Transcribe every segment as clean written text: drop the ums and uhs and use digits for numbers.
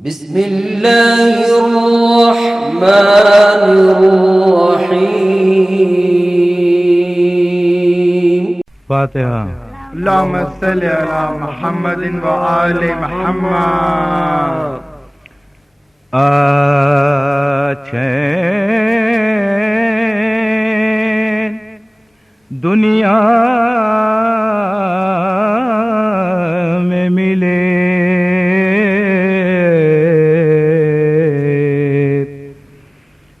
बिस्मिल्लाहिर्रहमानिर्रहीम। फातिहा। अल्लाहुम्मा सल्लि अला मुहम्मदिन व आले मुहम्मद। दुनिया में मिले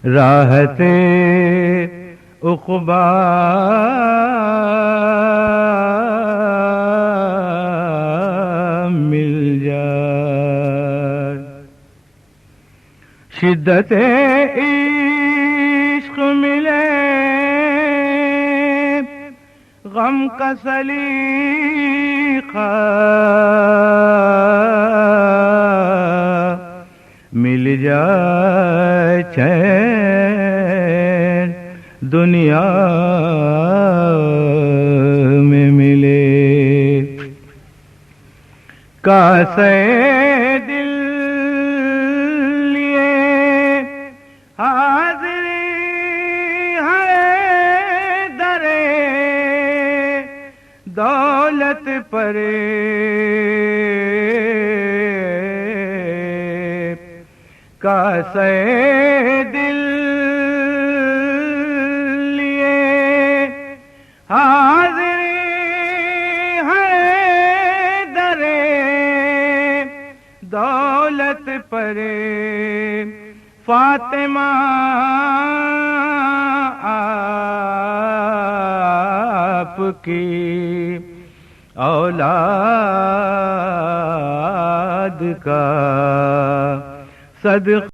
राहते उक़बा मिल जाए, शिद्दते इश्क मिले, गम का सलीका मिल जाए, चैन दुनिया में मिले। कासे दिल लिए हाज़री है दरे दौलत परे, कासे दिल लिए हाज़री है दरे दौलत परे। फातिमा आपकी औलाद का सदका।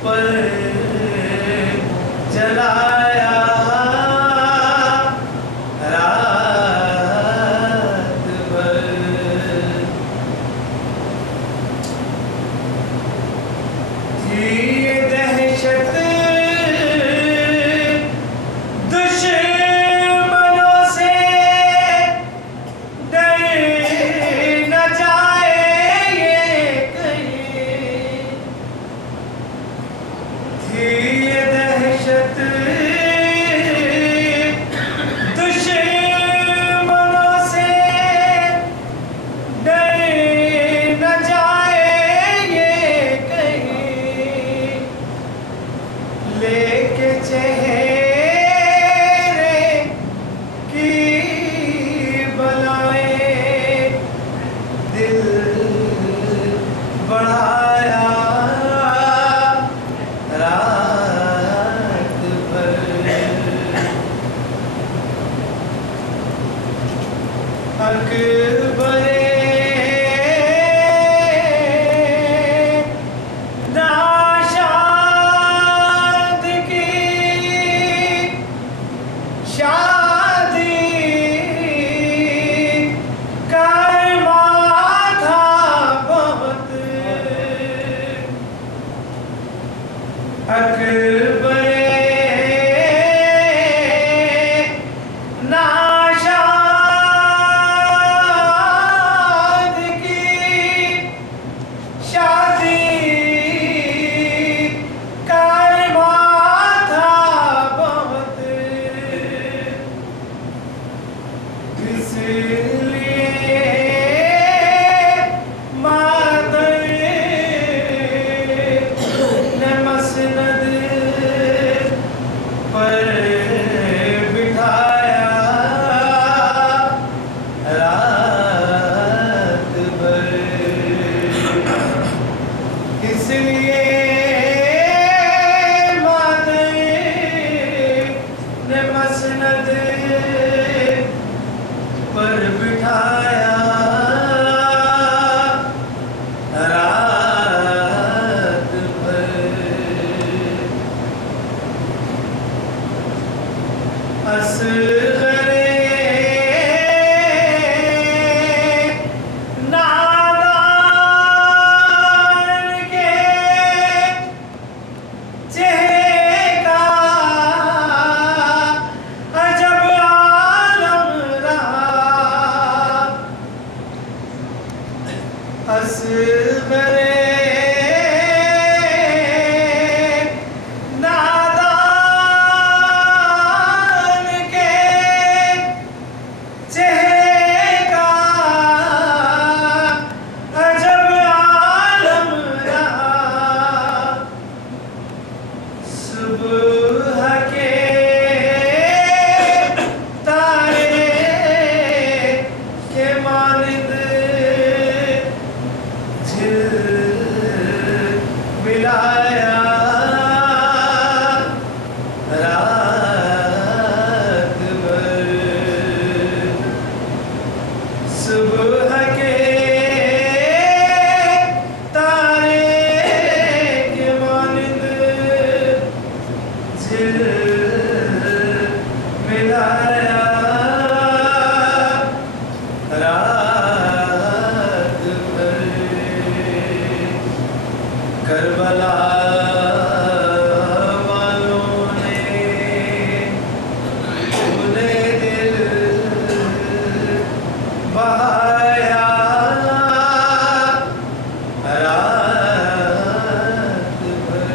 पर जलाया दुश्मनों से डर न जाए ये कहीं, थी ये दहशत दुश्मनों से डर न जाए ये कहीं, लेके चेहरे की बलाएं दिल बढ़ाया रात भर। अकबरे नाशाद की शादी करवा था बहुत। अकबरे नाशाद की शादी करवा था बहुत, इसलिए मातर ने मसनद पर बिठाया रात भर। इसलिए मातर ने मसनद पर बिठाया रात भर। असगरे नादान के चेहरे का अजब आलम रहा। असगरे नादान के चेहरे का अजब आलम रहा। सुबह के तारे के मानिंद मिलाया रात भर। सुबह के तारे के मानिंद मिलाया रात भर। करबला वालों ने उन्हें दिल बहाया रात भर।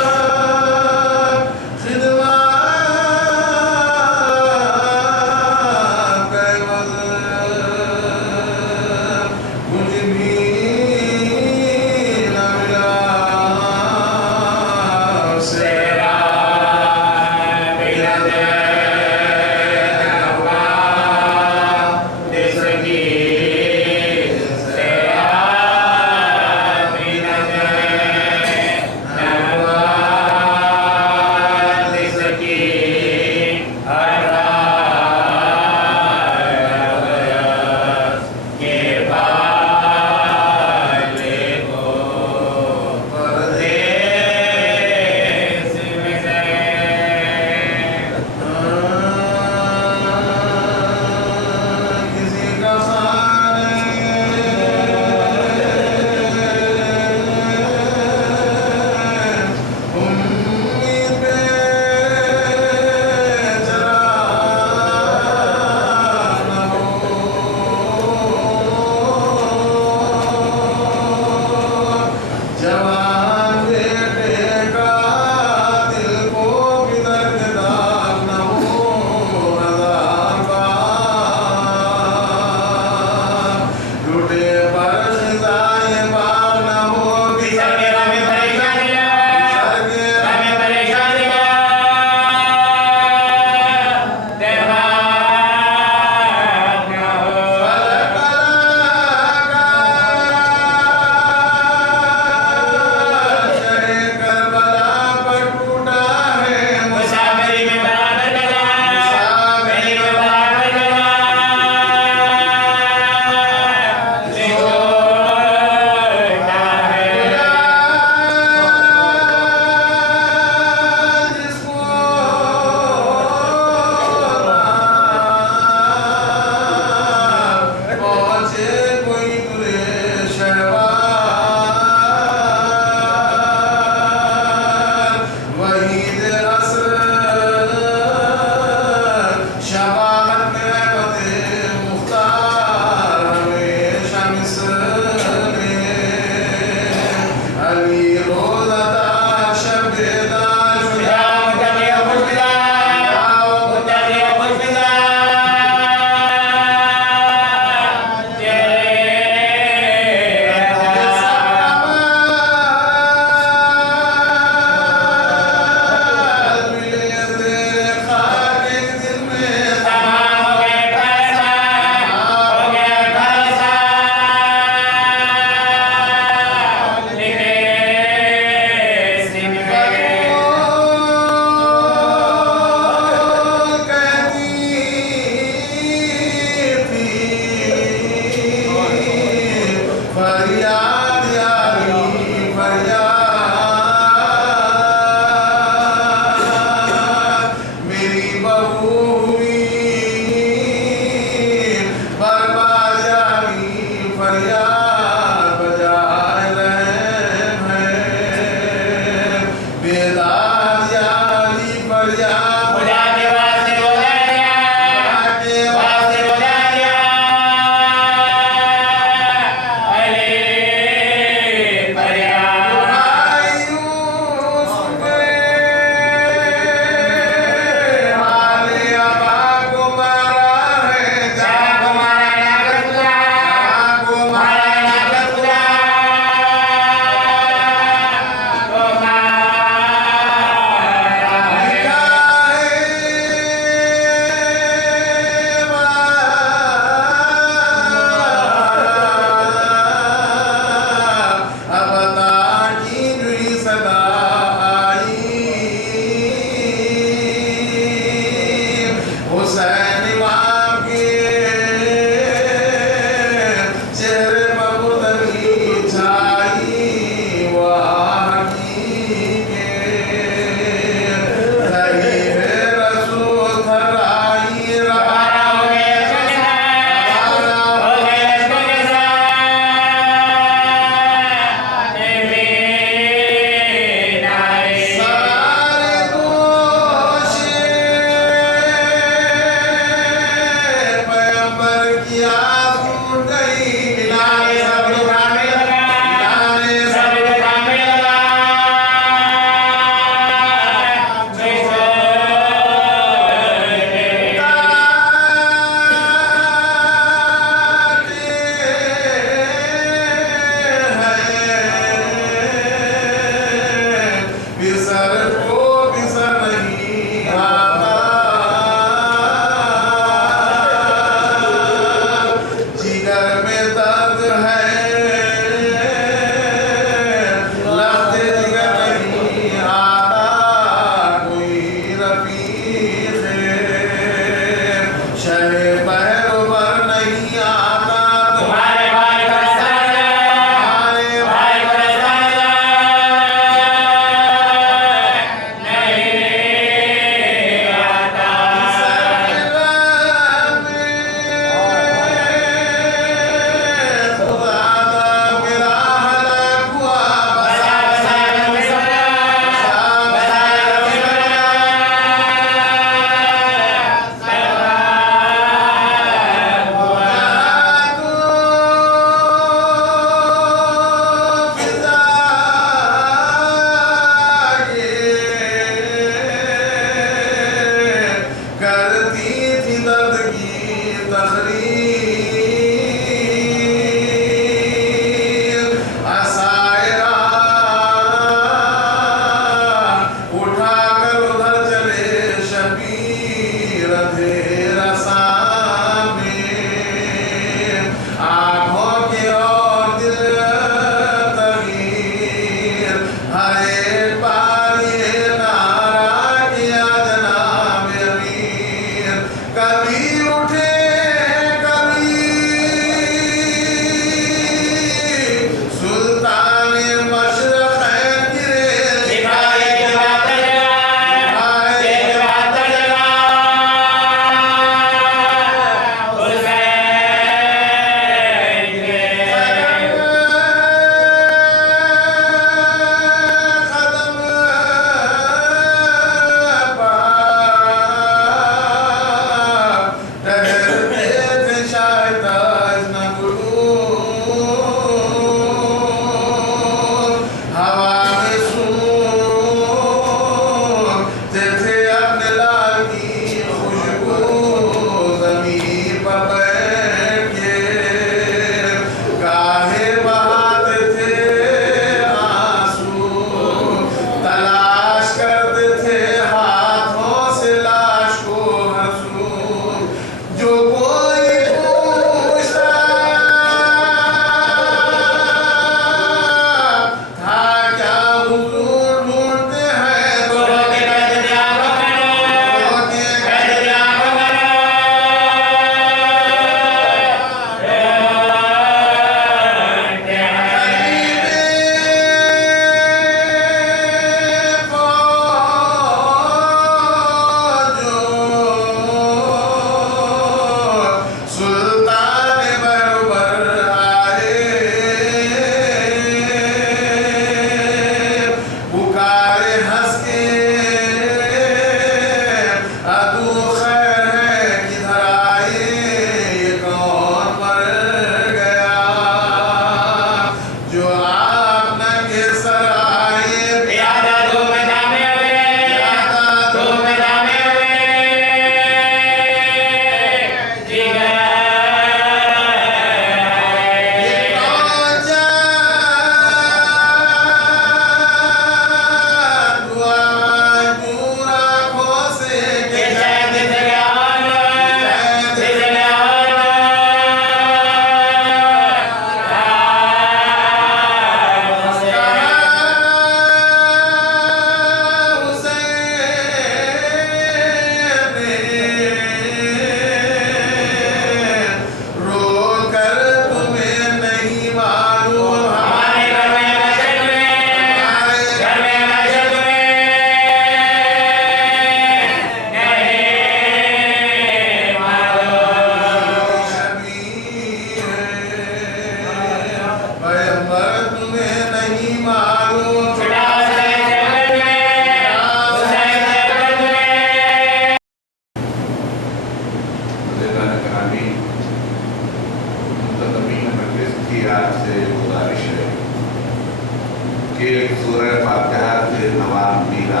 कि सूरह फातिहा के नवाब मीरा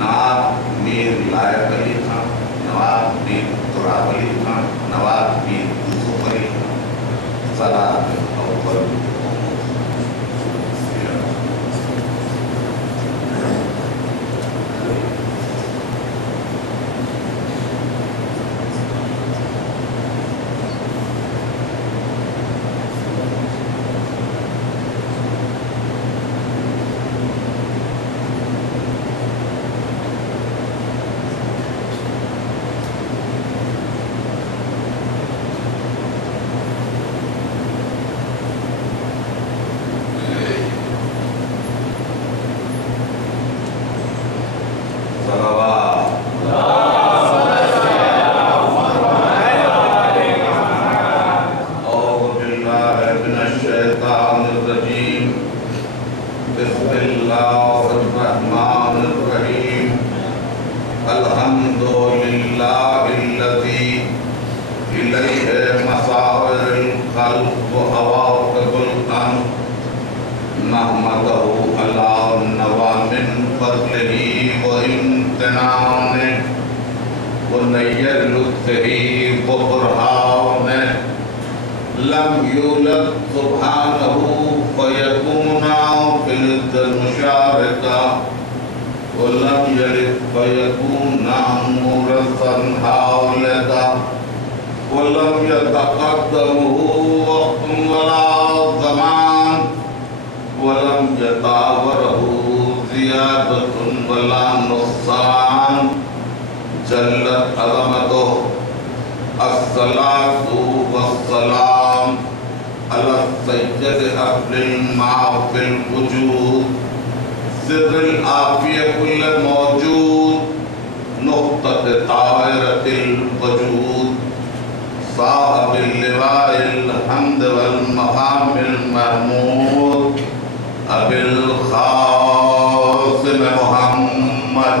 नवाब मीर लायक अली खान, नवाब मीर तुराब अली खान, नवाब मीर यूसुफ अली खान, सलात अव्वल लम यूलद सुब्हानहु फयकूना फिल मुशारका वलम यलिद फयकूना मुरसन हावलदा वलम यतक़द्दमहु वक़्तुन वला ज़मान वलम यतावरहु ज़ियादतुन वला नुक़सान जल्लत अज़मतुहु अस्सलातु वस्सलाम अला सय्यद अफ़्ज़ल मा फ़िल वजूद सिर्रुल आफ़ियत कुल मौजूद नुक़्तत ताहिरतिल वजूद साहिबिल लिवाइल हम्द वल मक़ामिल महमूद अबिल क़ासिम मुहम्मद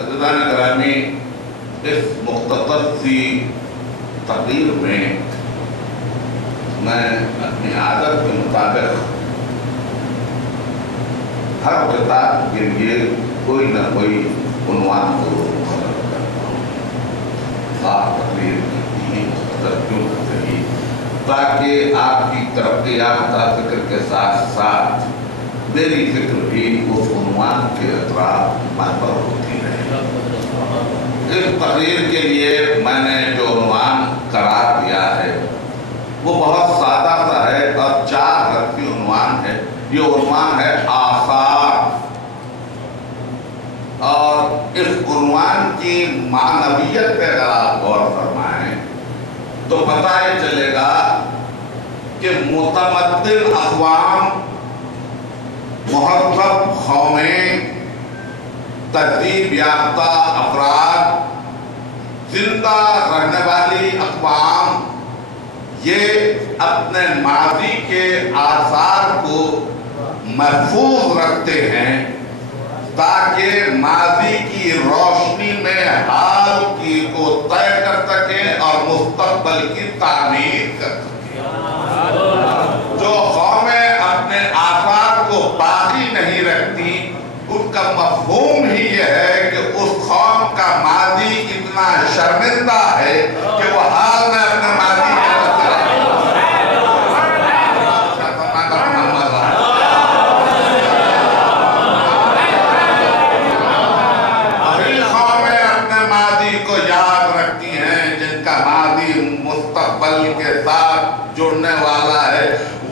अज़ीज़ान गिरामी, इस मुख्तसर सी तकरीर में मैं अपनी आदत के मुताबिक हर किताब के लिए कोई न कोई उन्वान जरूर मुक़र्रर करता हूँ। खास तकरीर की क्यों सही, ताकि आपकी तरक्की याफ्ता फिक्र के साथ साथ मेरी फिक्र भी उस उन्वान के अतराफ महफूज होती रहे। इस तकरीर के लिए मैंने जो उन्वान करार दिया है वो बहुत सादा सा है और 4 हर्फी उन्वान है। ये उन्वान है आसार, और इस उन्वान की मानवियत पे अगर आप गौर फरमाएं तो पता ही चलेगा कि मुतमद्दिन अक़वाम, मुहज़्ज़ब क़ौमें, तहज़ीब याफ्ता अफ़राद, जिंदा रहने वाली अक़वाम, ये अपने माज़ी के आसार को महफूज रखते हैं ताकि माज़ी की रोशनी में हाल की को तय कर सकें और मुस्तक़बल की तामीर कर सकें। जो कौमें अपने आसार को बाकी नहीं रखती, उनका मफ़हूम ही यह है कि उस कौम का माज़ी इतना शर्मिंदा है कि वो हाल में अपने माज़ी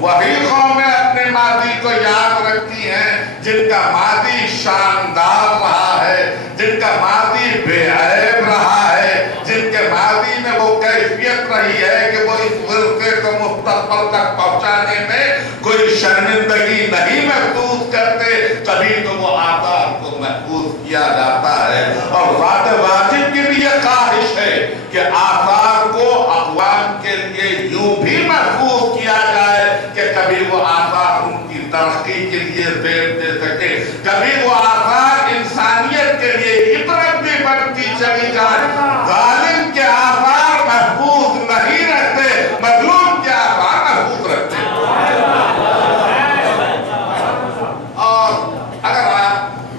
वही कौमें अपने मादी को याद रखती हैं जिनका मादी शानदार रहा है, जिनका मादी बेअैब रहा है, जिनके मादी में वो कैफियत रही है कि वो इस विरसे को मुस्तकबिल तक पहुंचाने में कोई शर्मिंदगी नहीं महसूस करते। तभी तो वो आसार को महफूज किया जाता है। और ज़ात वाजिब की भी ये ख्वाहिश है कि आसार को अक़वाम के लिए यूं भी महफूज किया जाए कि कभी वो आसार उनकी तरक्की के लिए देर दे सके, कभी वो आसार इंसानियत के लिए इबरत भी बनती चली जाए। जालिम के आसार महफूज नहीं रहते, मजलूम के आसार महफूज रहते। और अगर आप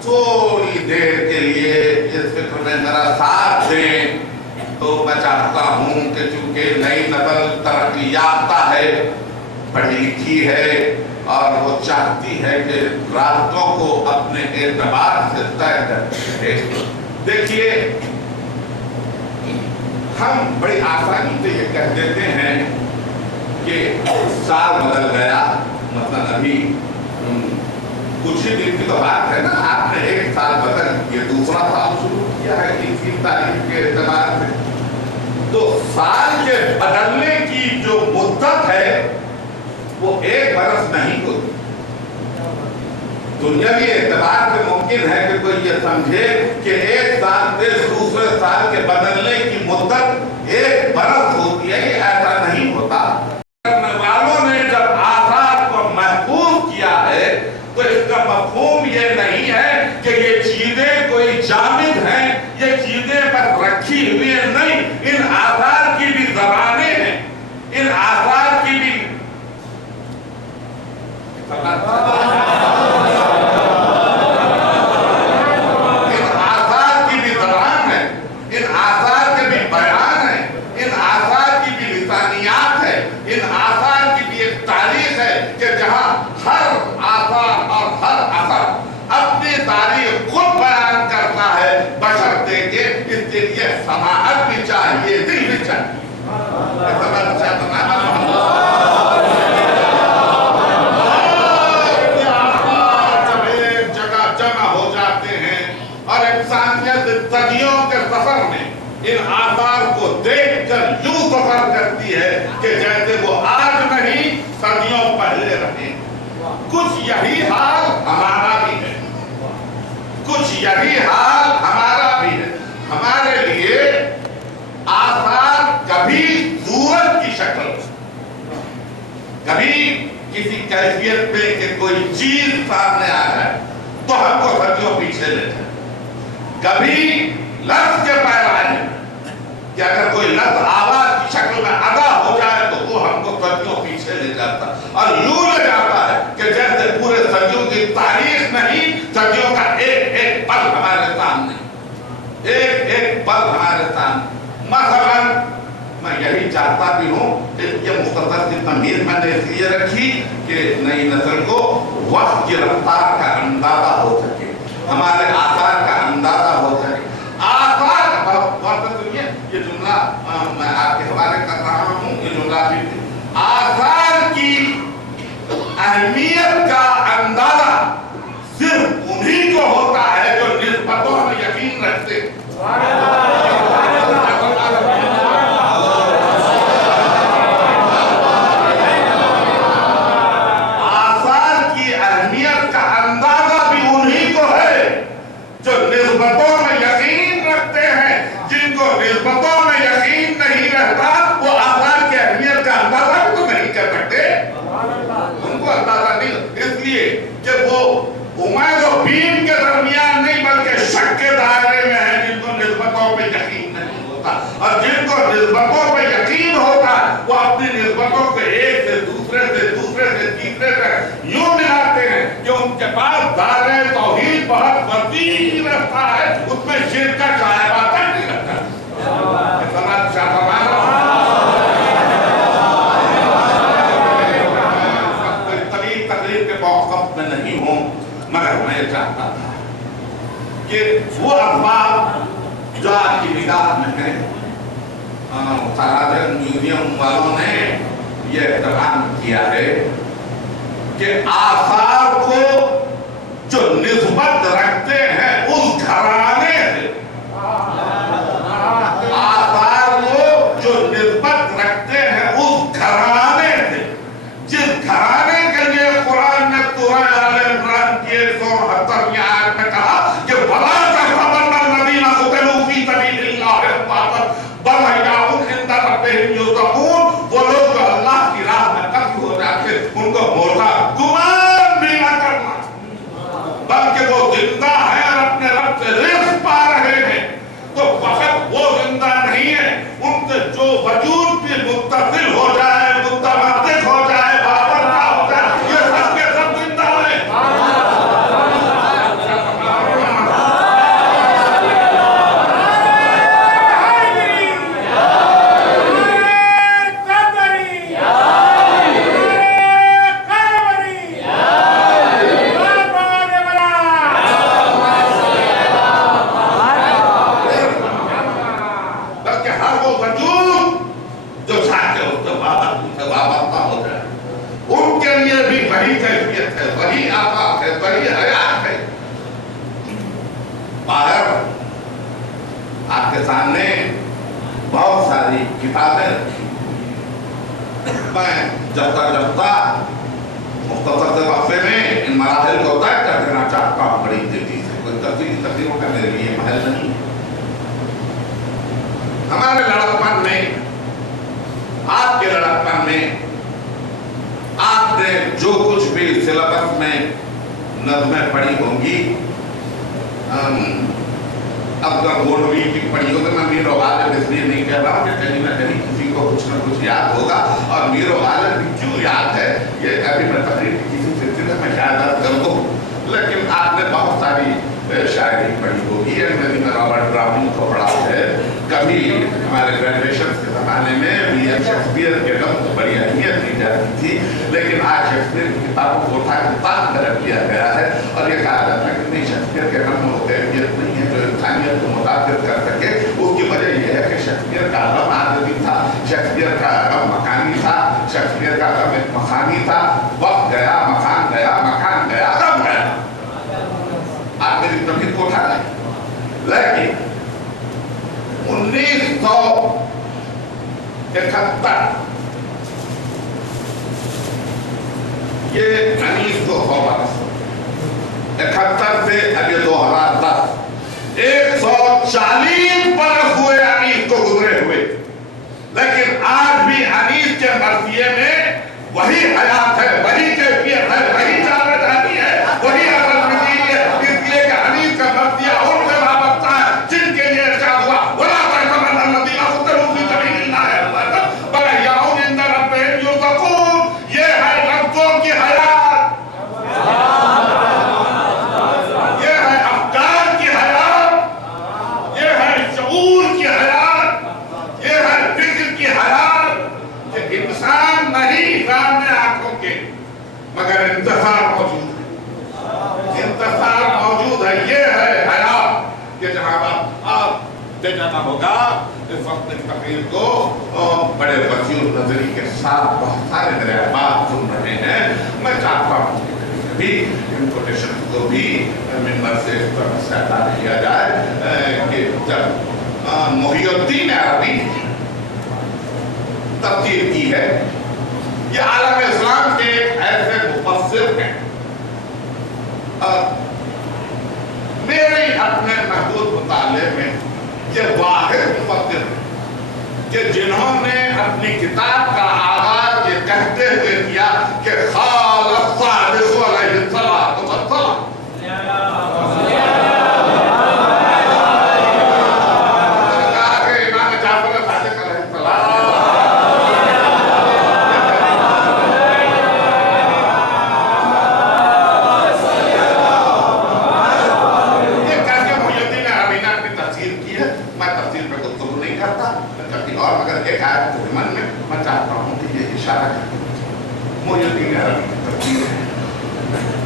थोड़ी देर के लिए इस फिक्र में मेरा साथ दें तो मैं चाहता हूं कि चूंकि नई नस्ल तरक्की याफ्ता है, पढ़ी लिखी है और वो चाहती है कि रास्तों को अपने एतबार से तय करते। देखिए, हम बड़ी आसानी से ये कह देते हैं कि साल बदल गया, मतलब अभी कुछ ही दिन की तो बात है ना, आपने एक साल बदल ये दूसरा साल शुरू किया है 21 तारीख के एतबार से, तो साल के बदलने की जो मुद्दत है वो 1 बरस नहीं होती। दुनियावी एतबार से मुमकिन है कि कोई ये समझे कि एक साल से दूसरे साल के बदलने की मुद्दत 1 बरस होती है। ये ऐसा नहीं होता। करने वालों ने जब आसार को महफूज किया है तो इसका मफहूम ये नहीं है कि ये चीजें कोई जामिद हैं, ये चीजें बस रखी हुई है, नहीं। इन आसार की भी ज़बानें हैं, इन आसार की भी ज़बान है, इन आसार के भी बयान है, इन आसार की भी लिसानियात है, इन आसार की भी एक तारीख है कि जहां हर आसार और हर असर अपनी तारीख खुद बयान करता है, बशर्ते के इसके लिए समाअत भी चाहिए, दिल भी चाहिए। जब एक जगह जमा हो जाते हैं और इंसानियत सदियों के सफर में इन आसार को देखकर यूं सफर करती है कि जैसे वो आज नहीं सदियों पहले रहे। कुछ यही हाल हमारा भी है, कुछ यही हाल हमारा भी है। हमारे लिए आसार कभी सूरत की शक्ल, कभी किसी कैफियत पे कि कोई चीज सामने आ जाए तो हमको सदियों पीछे ले जाए, कभी लफ्ज के पैराने कि अगर कोई लफ्ज आवाज की शक्ल में अदा हो जाए तो वो हमको सदियों पीछे ले जाता और यूं ले जाता है कि जैसे पूरे सदियों की तारीख नहीं, सदियों का एक एक पल हमारे सामने, एक एक पल हमारे सामने। मसलन मैं यही चाहता भी हूँ कि ये मुख्तसर की तमीर मैंने इसलिए रखी कि नई नस्ल को वक्त की रफ्तार का अंदाजा हो सके, हमारे आसार का अंदाजा हो सके। आसार सुनिए, ये जुमला मैं आपके हवाले कर रहा हूँ, ये जुमला भी आसार की अहमियत का अंदाजा सिर्फ उन्हीं को होता है जो निस्बतों में यकीन रखते। आसार की अहमियत का अंदाजा भी उन्हीं को है जो निस्बतों में यकीन रखते हैं। जिनको निस्बतों में यकीन नहीं रहता वो आसार की अहमियत का अंदाजा भी तो नहीं कर सकते, उनको अंदाजा नहीं। इसलिए कि वो उम्मीद और बीन के दरमियान नहीं बल्कि शक के दायरे में है जिनको निस्बतों पे यकीन नहीं होता। और जिनको निस्बतों पे यकीन होता वो अपनी निस्बतों को एक से दूसरे से तीसरे से यूं मिलाते हैं कि उनके पास दायरे तौहीद बहुत वसीह रहता है, उसमें शिर्क का शायबा तक नहीं रहता। तकलीफ के मौक़िफ़ में नहीं हूं, मगर मैं चाहता था कि वो अखबार जो आपकी निगाह में है, म्यूजियम वालों ने ये एहतराम किया है कि आसार को जो निस्बत रखते हैं उस घराने से, आसार को जो निस्बत रखते हैं उस घराने से, जिस घराने के लिए कुरान ने सूरह आले इमरान की 178 आयत में कहा कि भला तहसबन्ना लज़ीना क़ुतिलू फी सबीलिल्लाह अम्वातन बल अहयाउन इंदा रब्बिहिम युरज़क़ून, वो लोग जो अल्लाह की राह में कत्ल हो जाते उनको मोटा गुमान भी न करना, बल्कि वो जिंदा है और अपने रब से रिज़्क़ पा रहे हैं। तो वक्त वो जिंदा नहीं है, उनसे जो वजूद भी मुत्तसिल हो जाए, मुतमद्दिद हो जाए, बाबरका हो जाए, ये सब के सब जिंदा है। आपके सामने बहुत सारी किताबें रखी, मैं जफ्ता मुख्तसर से वक्फे में इन मराहिल को तय कर देना चाहता हूँ बड़ी तेजी से। कोई तकरीरों का मेरे लिए महल नहीं। हमारे लड़कपन में, आपके लड़कपन में आपने जो कुछ भी सिलेबस में नज़में पढ़ी होंगी, अब अगर गोंडवी की पढ़ी हो तो मैं मीर गालिब इसलिए नहीं कह रहा हूँ कि कहीं ना कहीं किसी को कुछ ना कुछ याद होगा, और मीर गालिब भी क्यों याद है ये अभी मैं तकरीर किसी सिलसिले में शायद कर दूँ, लेकिन आपने बहुत सारी शायरी पढ़ी होगी। मैंने रॉबर्ट ब्राउनिंग को पढ़ा है, कभी हमारे ग्रेजुएशन के ज़माने में भी शेक्सपियर के नाम को बड़ी अहमियत दी जाती थी, लेकिन आज शेक्सपियर की किताबों को उठा के ताक कर दिया गया है और ये कहा जाता है कि नहीं, शेक्सपियर के नाम को अहमियत नहीं है जो इंसानियत को मुताबिर कर सके। उसकी वजह यह है कि शेक्सपियर का रम आदमी था, शेक्सपियर का रम मकानी था, शेक्सपियर का रम एक मकानी था। वक्त गया, मकान गया, मकान गया, रम गया, आप मेरी तमीज को उठा लें। लेकिन 1971 ये 71 से अभी 2010 140 बरस हुए अनीस को गुजरे हुए, लेकिन आज भी अनीस के मरसिए में वही हयात है, वही कैफियत है, वही जावेदानी है, वही असल मिजाज है। इसलिए कि अनीस का मरसिया उनसे वाबस्ता है जिनके लिए इरशाद हुआ वला तहसबन्ना लज़ीना क़ुतिलू फी सबीलिल्लाह अम्वातन बल अहयाउन इंदा रब्बिहिम युरज़क़ून। ये है लफ्ज़ों की हयात, ये है अफ़कार की हयात, ये है शऊर की हयात, ये है फिक्र की हयात कि इंसान नहीं सामने आंखों के, मगर इंतज़ार मौजूद है, इंतज़ार मौजूद है। ये है हयात कि जनाब आप देखना होगा इस वक्त इस तकरीर को बड़े वसील नजरी के साथ बहुत सारे मेरे अहबाब सुन रहे हैं। मैं चाहता हूँ भी इंफॉर्मेशन को भी मिंबर से इस तरह से अदा किया जाए कि जब मुहियुद्दीन अरबी तफसीर की है, ये आलम इस्लाम के ऐसे मुफस्सिर हैं, मेरे अपने महदूद मुताले में ये वाहिद मुफस्सिर कि जिन्होंने अपनी किताब का आगाज ये कहते हुए किया कि खालस सादिक़ अलैहिस्सलातु वस्सलाम,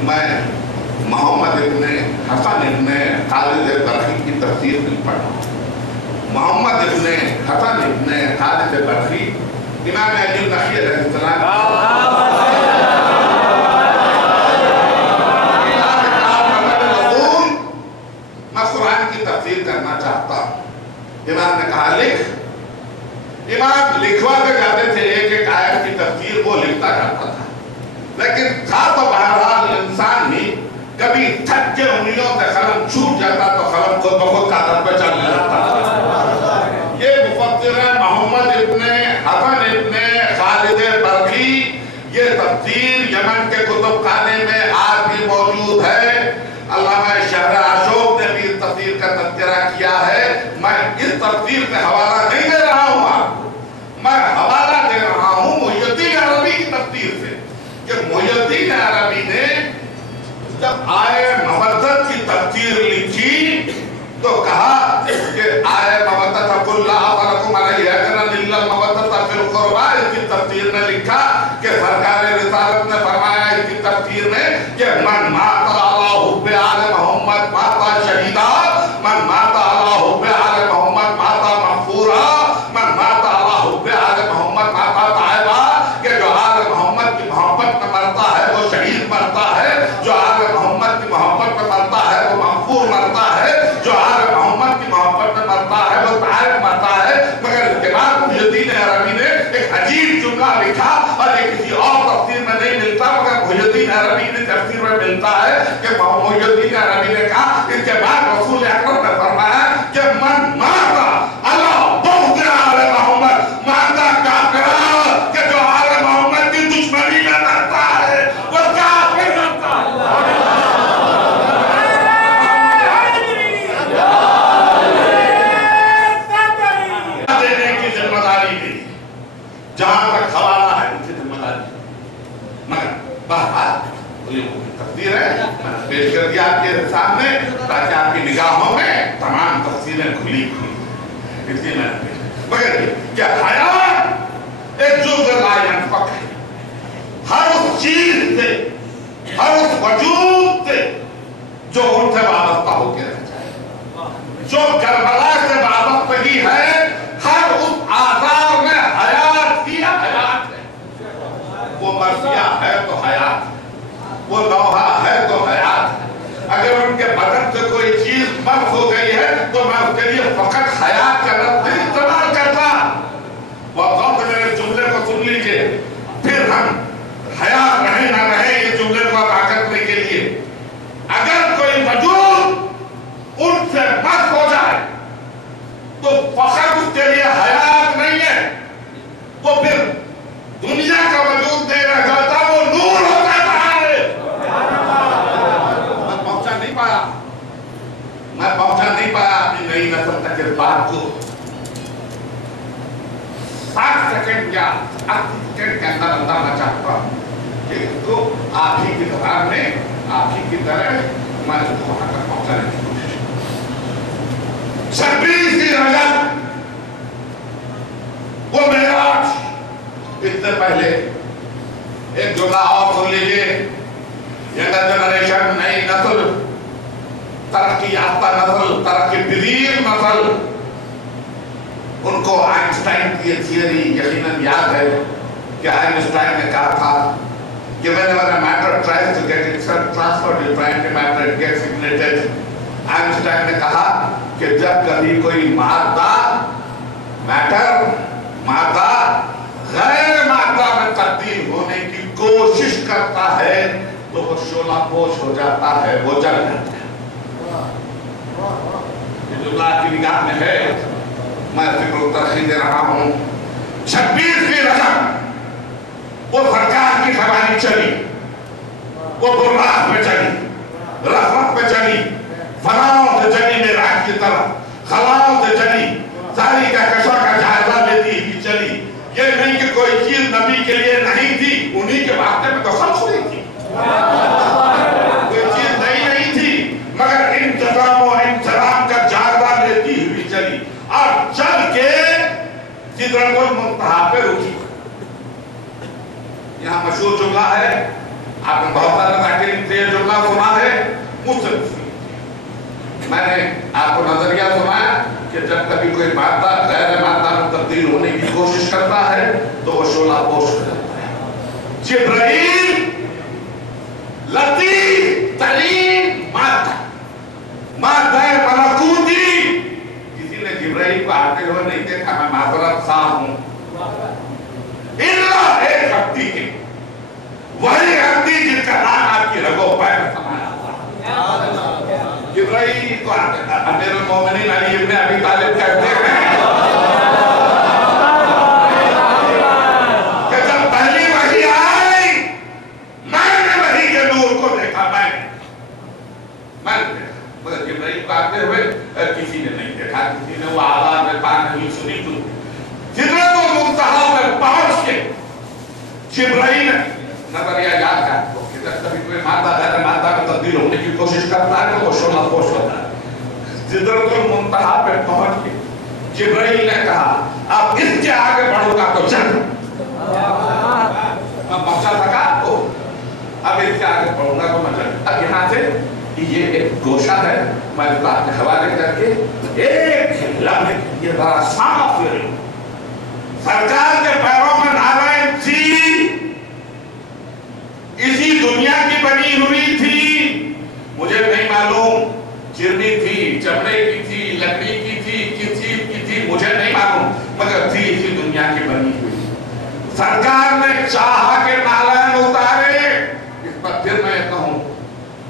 मैं मोहम्मद इब्ने हसन इब्ने खालिद बरही की तफसीर नहीं पढ़ा। मोहम्मद इब्ने हसन इब्ने खालिद बरही इमाम अली नकी अलैहिस्सलाम मैं कुरान की तफसीर करना चाहता हूँ। इमाम ने कहा लिख। इमाम लिखवाते जाते थे, एक एक आयत की तफसीर वो लिखता जाता था, लेकिन था तो बहरहाल इंसान ही कभी थक के उंगलियों से कलम छूट जाता तो कलम खुद ब खुद कागज पे चलने लगता था। ये मुफस्सिर मोहम्मद इब्ने हसन इब्ने खालिद बरकी, ये तफसीर यमन के कुतुबखाने में आज भी मौजूद है। अल्लामा शहर अशोक ने भी इस तफसीर का तज़किरा किया है। मैं इस तफसीर से हवाला नहीं दे रहा हूँ आपको, मैं हवाला दे रहा हूँ मुहिय्यद्दीन अरबी की तफसीर से, कि मुहिय्यद्दीन अरबी ने जब आए मवद्दत की तफसीर लिखी तो कहा कि आए मवद्दत कुल्ला फलकुम अलैहि अजरन इल्ला मवद्दत फिल कुर्बा। इसकी तफसीर में लिखा कि सरकार रिसालत ने फरमाया इसकी तफसीर में कि मन माता अला हुब्बे आले मोहम्मद माता शहीदा, मन माता अला हुब्बे आले मोहम्मद माता मगफूरा, मन माता अला हुब्बे आले मोहम्मद माता ताइबा। कि जो आले मोहम्मद की मोहब्बत में मरता है वो शहीद मरता है, जो आले मोहम्मद की मोहब्बत में मरता है वो मगफूर मरता है, जो आले मोहम्मद की मोहब्बत में मरता है वो ताइब मरता है। मगर इसके बाद मुहिय्यद्दीन अरबी ने एक अजीब जुमला लिखा और ये किसी और तफसीर में नहीं मिलता, मगर मुहिय्यद्दीन अरबी ने तफसीर में मिलता है कि मुहिय्यद्दीन अरबी ने कहा इसके बाद रसूल अकरम ने फरमाया कि मन माता अला बुग़्द आले मोहम्मद माता काफिरा, कि जो आले मोहम्मद की दुश्मनी में मरता है वो काफिर मरता है। देने की जिम्मेदारी दी, जहां तक हवाला है उनकी जिम्मेदारी, मगर बहरहाल तकदीर है, मैंने पेश कर दिया आपके सामने ताकि आपकी निगाहों में तमाम तफसीलें खुली खुली, इसलिए मैंने मगर क्या हयात एक जुज़ ला यनफ़क है, हर उस चीज से, हर उस वजूद से जो उनसे वाबस्ता होकर रह जाए, जो करबला से वाबस्तगी है, हर उस आसार में हयात ही हयात है। वो मर्सिया है तो हयात, वो लौहा है तो हयात है। अगर उनके बदन से कोई चीज मर्द हो गई है तो मैं उसके लिए फकत हयात का लफ्ज़ नहीं इस्तेमाल करता। वक़्त मेरे जुमले को सुन लीजिए, फिर हम हयात रहे ना रहे ये जुमले को अदा करने के लिए, अगर कोई वजूद उनसे मर्द हो जाए तो फकत उसके लिए हयात नहीं है, वो फिर दुनिया का वजूद नहीं रह जाता, वो नूर हो जाता है। मैं पहुंचा नहीं पाया अपनी नई नस्ल तक इस बात को। 60 सेकंड या 80 सेकंड के अंदर बताना चाहता हूं कि इसको आप ही की तरह में, आप ही की तरह मैं वहां तक पहुंचाने की कोशिश। 26 रजब वो मेराज, इससे पहले एक जुमला और सुन लीजिए। यंगर जनरेशन, नई नस्ल, तरक्की याफ्ता नस्ल, तरक्की पजीर नस्ल, उनको आइंस्टाइन की थियरी यकीनन याद है कि आइंस्टाइन ने कहा था कि whenever a matter tries to get itself transferred, you try to matter it gets ignited. Einstein ने कहा कि जब कभी कोई मादा गैर मादा में तब्दील होने की कोशिश करता है तो वो शोला पोश हो जाता है, वो जल जाता है। ये जुमला की निगाह में है, मैं फिक्र तरक्की दे रहा हूँ। 26वीं रजब वो सरकार की खबानी चली, वो बुर्राक पे चली, रफत पे चली, फनाओं से चली मेराज की तरफ, खलाओं से चली, सारी का कशा का जायजा लेती ही चली। ये नहीं कि कोई चीज नबी के लिए नहीं थी, उन्हीं के वास्ते में तो खल्क़ हुई थी, कोई चीज नहीं थी, मगर इंतजाम और इंतजाम का जायजा लेती हुई चली और चल के सिदरतुल मुंतहा पे रुकी। यहाँ मशहूर जुमला है, आपने बहुत सारे जाकिरीन से ये जुमला सुना है, मुझसे मैंने आपको नजरिया सुनाया कि जब कभी कोई मादा गैर मादा में तब्दील होने की कोशिश करता है तो वो शोला पोश हो जाता है। जिब्राइल लतीफ तरीन मादा मलकूती। किसी ने जिब्राइल को आते हुए नहीं देखा, मैं मातरत साहब हूं, इल्ला एक हफ्ती के, वही हफ्ती जिसका नाम आपकी रगों पैर में समाया हुआ। जिब्राइल को अमीरुल मोमिनीन अली इब्न अबी तालिब कहते हैं कि जब पहली वही आई, मैंने वही के नूर को देखा, मैंने मगर जिब्राइल को आते हुए किसी ने नहीं देखा, किसी ने वो आवाज में बात नहीं सुनी। तो सिदरतुल मुंतहा में पहुंच के जिब्राइल नजरिया याद कर, तो किधर कभी कोई मादा में तब्दील होने की कोशिश करता है तो वो शोला पोश होता है। सिदरतुल मुंतहा पे पहुंच के जिब्राइल ने कहा, अब इसके आगे बढ़ूंगा तो जन्नत। मैं पहुंचा सका आपको, अब इसके आगे बढ़ूंगा तो मैं जन्नत। अब यहाँ से ये एक गोशा है, मैं आपके हवाले करके एक लम्हे ये बड़ा साफ सरकार के पैरों में नारायण जी इसी दुनिया की बनी हुई थी, मुझे नहीं मालूम, चिरनी थी, चमड़े की थी, लकड़ी की थी, किस चीज की थी मुझे नहीं मालूम, मगर थी इसी दुनिया की बनी हुई। सरकार ने चाहा के नारायण उतारे। इस पर फिर मैं कहूं,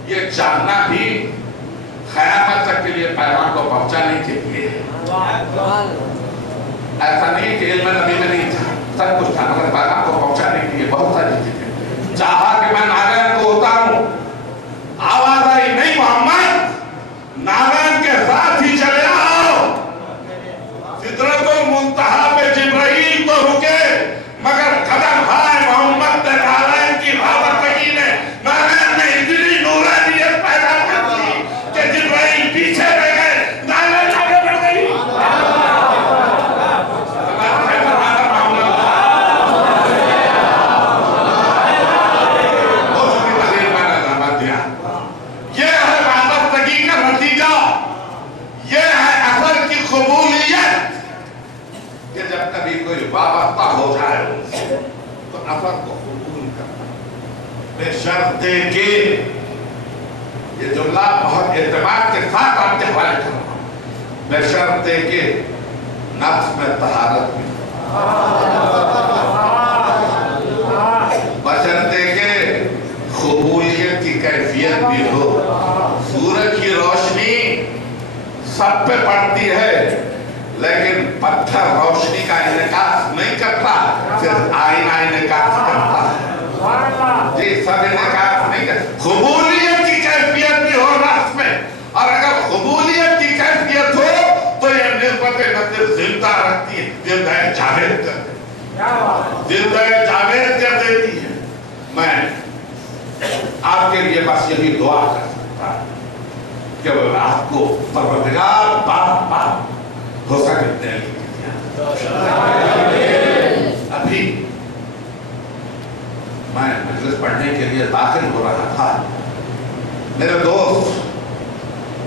ये चाहना भी क़यामत तक के लिए पैगाम को पहुंचाने के लिए, ऐसा नहीं कि इल्म नबी में नहीं था, सब कुछ था, मगर पैगाम को पहुंचाने के लिए बहुत सारी चीजें। चाहा कि मैं नारायण को उतारूं, आवाज आई, नहीं मोहम्मद, नारायण के साथ ही चले आओ। सिदरतुल मुंतहा पे जिब्राइल तो रुके, मगर कदम भाई मोहम्मद ने नारायण की वाबस्तगी ने, नारायण ने इतनी नूरानियत पैदा कर दी कि जिब्राइल पीछे रह गए, नारायण आगे बढ़ गई। ये है वाबस्तगी का नतीजा, ये है असर की कबूलियत कि जब कभी कोई वाबस्ता हो जाए तो असर को कबूल करना, बेशर्ते कि ये जुमला बहुत एतमाद के साथ आपके हवाले कर रहा हूं, बेशर्ते कि नफ्स में तहारत भी, बशर्ते के कबूलियत की कैफियत भी हो। सूरज की रोशनी सब पे पड़ती है, लेकिन पत्थर रोशनी का इनकास नहीं करता, सिर्फ आईना इनकास करता है। जी, सब इनकास नहीं करता। कबूलियत की कैफियत भी हो नफ्स में, और अगर कबूलियत की कैफियत हो तो ये निस्बत न सिर्फ जिंदा रखती है, जिंदा जावेद कर देती है, जिंदा जावेद कर देती है। मैं आपके लिए बस यही दुआ कर सकता कि आपको परवरदिगार बाप बाप हो सकते हैं। अभी मैं मजलिस पढ़ने के लिए दाखिल हो रहा था, मेरे दोस्त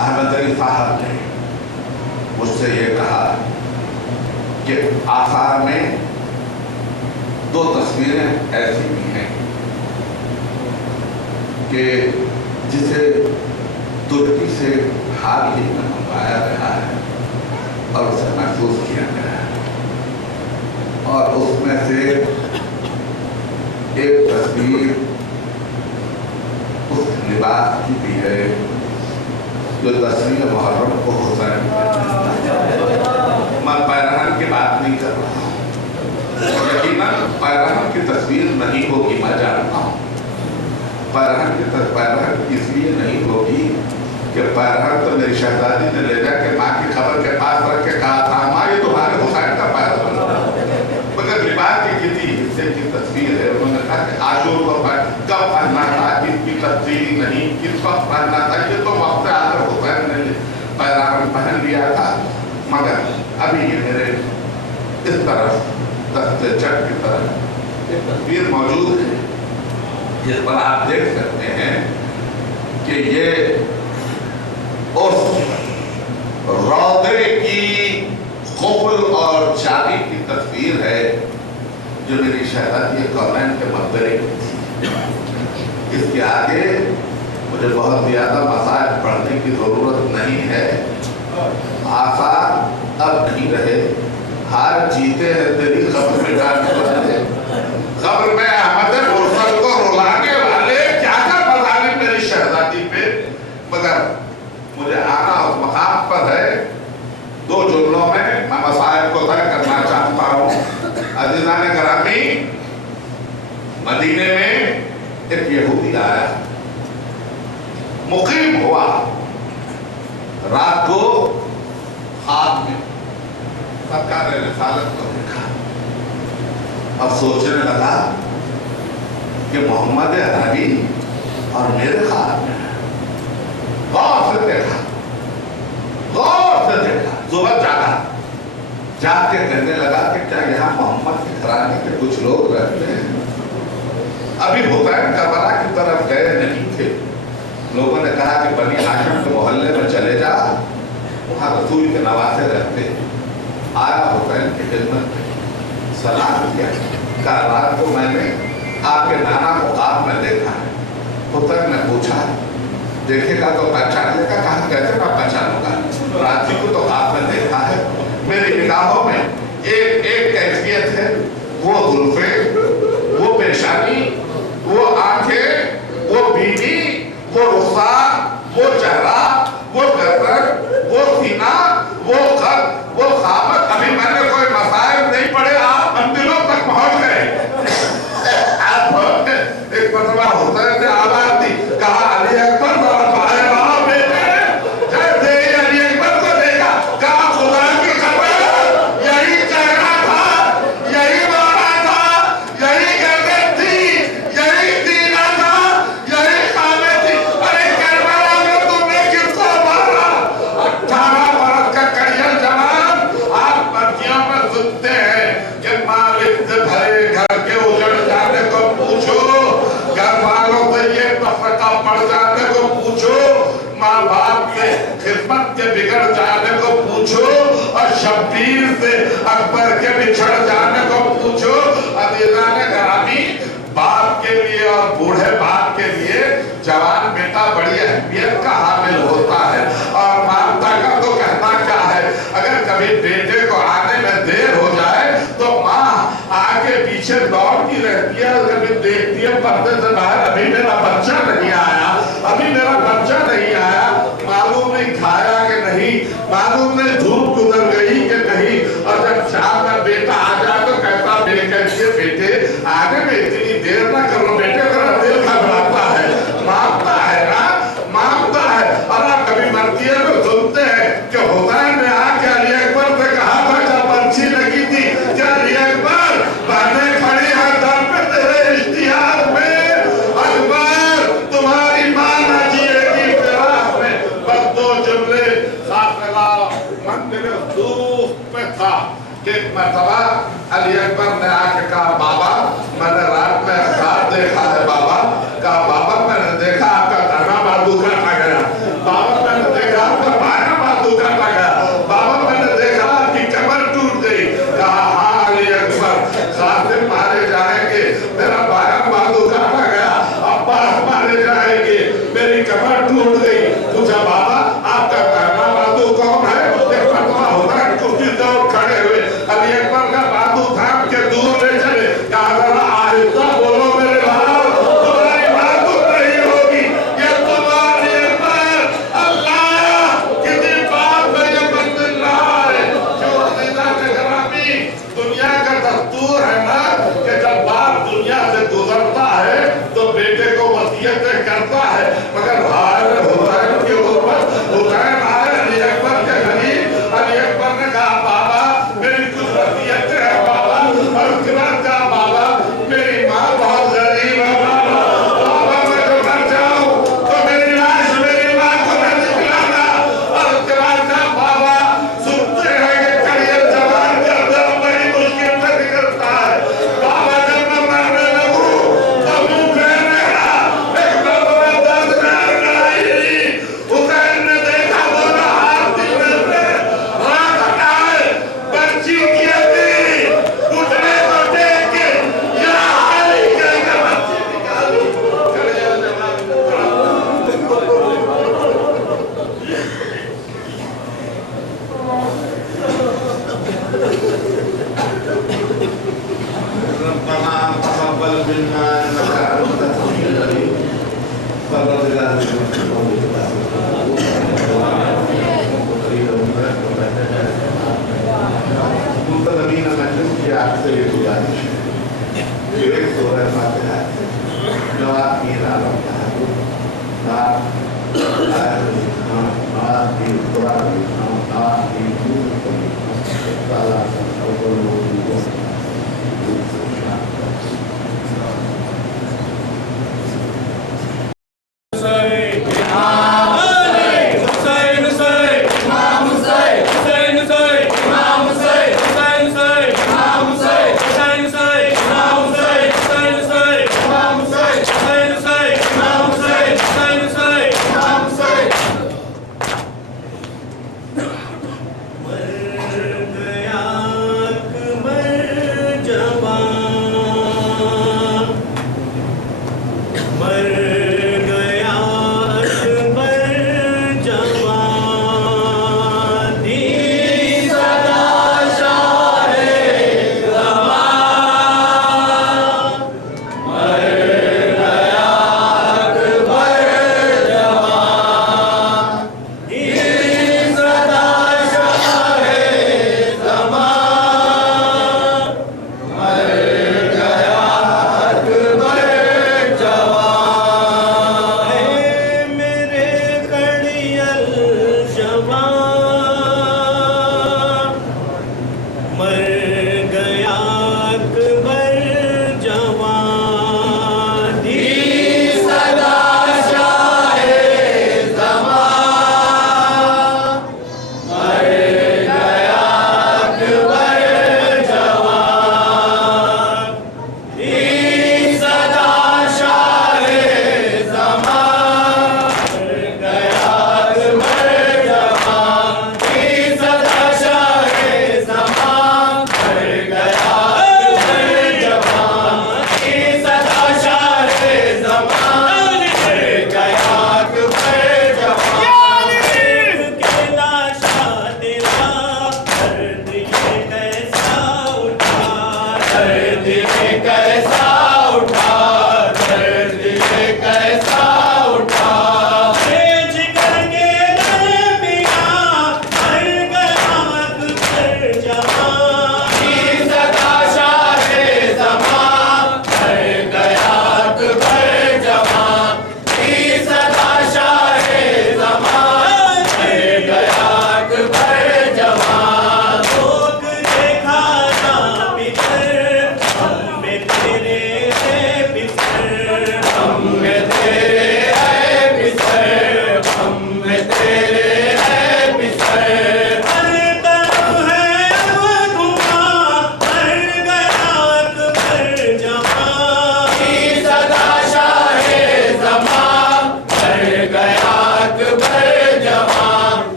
अहमद अली साहब ने मुझसे ये कहा कि आसार में दो तस्वीरें ऐसी भी हैं कि जिसे तुर्की से हाल ही में मंगवाया गया है और उसे महसूस किया गया है, और उसमें से एक तस्वीर उस लिबास की भी है जो 10वीं मुहर्रम को हुसैन। मैं पैरहन की बात नहीं कर रहा हूँ, यकीनन पैरहन की तस्वीर नहीं होगी, मैं जानता हूँ। पैरहन इसलिए नहीं होगी कि पैरहन तो मेरी शहजादी ने ले जाके माँ की खबर के पास रख के कहा था, माँ ये तुम्हारे हुसैन का पैरहन, मगर लिबास की किसी हिस्से की तस्वीर है। उन्होंने कहा कि आशूर को कब पहनना था, इसकी तस्वीर नहीं, किस वक्त पहनना था, ये तो वक्त आकर हुसैन ने पैरहन पहन लिया था। मगर अभी ये मेरे इस तरफ दस्ते चट की तरफ एक तस्वीर मौजूद है, जिस पर आप देख सकते हैं कि ये उस रौदे की कुफल और चाबी की तस्वीर है जो मेरी शहजादी कौनैन के मकबरे में थी। इसके आगे मुझे बहुत ज़्यादा मसाइल पढ़ने की ज़रूरत नहीं है। आसार अब नहीं रहे, हार जीते हैं तेरी खबर मिटाने वाले, खबर में अहमद मुरसल को रुलाने वाले क्या क्या मसाले मेरी शहजादी पे। मगर मुझे आना उस मकाम पर है, दो जुमलों में मैं मसाइल को तय करना चाहता हूँ। अज़ीज़ान गिरामी, मदीने में एक यहूदी आया, मुकीम हुआ, रात को खाब में सरकार रिसालत को देखा। अब सोचने लगा कि मोहम्मद अरबी और मेरे ख्वाब में है। गौर से देखा, गौर से देखा, सुबह जागा, जाग के कहने लगा कि क्या यहाँ मोहम्मद के घराने के कुछ लोग रहते हैं? अभी हुसैन करबला की तरफ गए नहीं थे। लोगों ने कहा कि बनी हाशिम के मोहल्ले में चले जा, वहाँ रसूल के नवासे रहते हैं। आया हुसैन की खिदमत में, सलाम किया, कहा रात को मैंने आपके नाना को ख्वाब में देखा है। हुसैन ने पूछा देखेगा तो पहचान लेगा? कहा कैसे मैं पहचानूंगा, रात को तो ख्वाब में देखा है। मेरी निगाहों में एक एक कैफियत है, वो जुल्फे, वो पेशानी, वो आंखें, वो बीवी, वो रुखसार, वो चेहरा, वो गर्दन, वो सीना, वो कद, वो खामत। अभी मैंने कोई मसाइल नहीं पढ़े, आप मंदिरों तक पहुंच गए। आप पहुंच गए। एक मरतबा हुसैन ने आवाज दी, कहा अली अकबर बिगड़ जाने को पूछो और शब्बीर से अकबर के बिछड़ जाने को पूछो। अज़ीज़ान गिरामी, बाप के लिए और बूढ़े बाप के लिए जवान बेटा बड़ी अहमियत का हामिल होता है। और माता का तो कहना क्या है, अगर कभी बेटे को आने में देर हो जाए तो माँ आगे पीछे दौड़ती रहती है, कभी देखती है पर्दे से बाहर, अभी मेरा बच्चा नहीं आया, अभी मेरा बच्चा नहीं आया, मालूम नहीं खाया कि नहीं, मालूम नहीं धूप गुजर गई कि नहीं। और जब शाम में बेटा आ जाए तो कहता बेटे आगे में इतनी देर ना करो, बेटे तेरा दिल घबराता है। मांगता है ना, मांगता है। और आप कभी मरती है तो सुनते हैं कि हुसैन ने आके अली अकबर से कहा था जब पर्ची लगी थी, क्या अली अकबर बहनें खड़ी हैं दर पे तेरे इश्तिहार में, अकबर तुम्हारी मां न जिएगी फिराक में। बस दो जुमले मंदिर सूफ पे था कि मरतबा अली अकबर ने आके कहा बाबा मैंने रात में ख्वाब देखा है। बाबा कहा बाबा मैंने देखा आपका दाना बाजू काटा गया, बाबा मैंने देखा आपका बाया बाजू काटा गया, बाबा मैंने देखा आपकी कमर टूट गई। कहा हाँ अली अकबर, कासिम मारे जाएंगे, मेरा बाया बाजू काटा गया, अब्बास मारे जाएंगे, मेरी कमर टूट गई। पूछा बाबा आपका दाना बाजू कौन है? खड़े हुए अली अकबर का बाजू थाम के दूर ले चले, कहा जरा आए मुंतज़मीन मजलिस की आपसे ये गुजारिश है कि एक सूरह फातिहा नवाब मीर आलम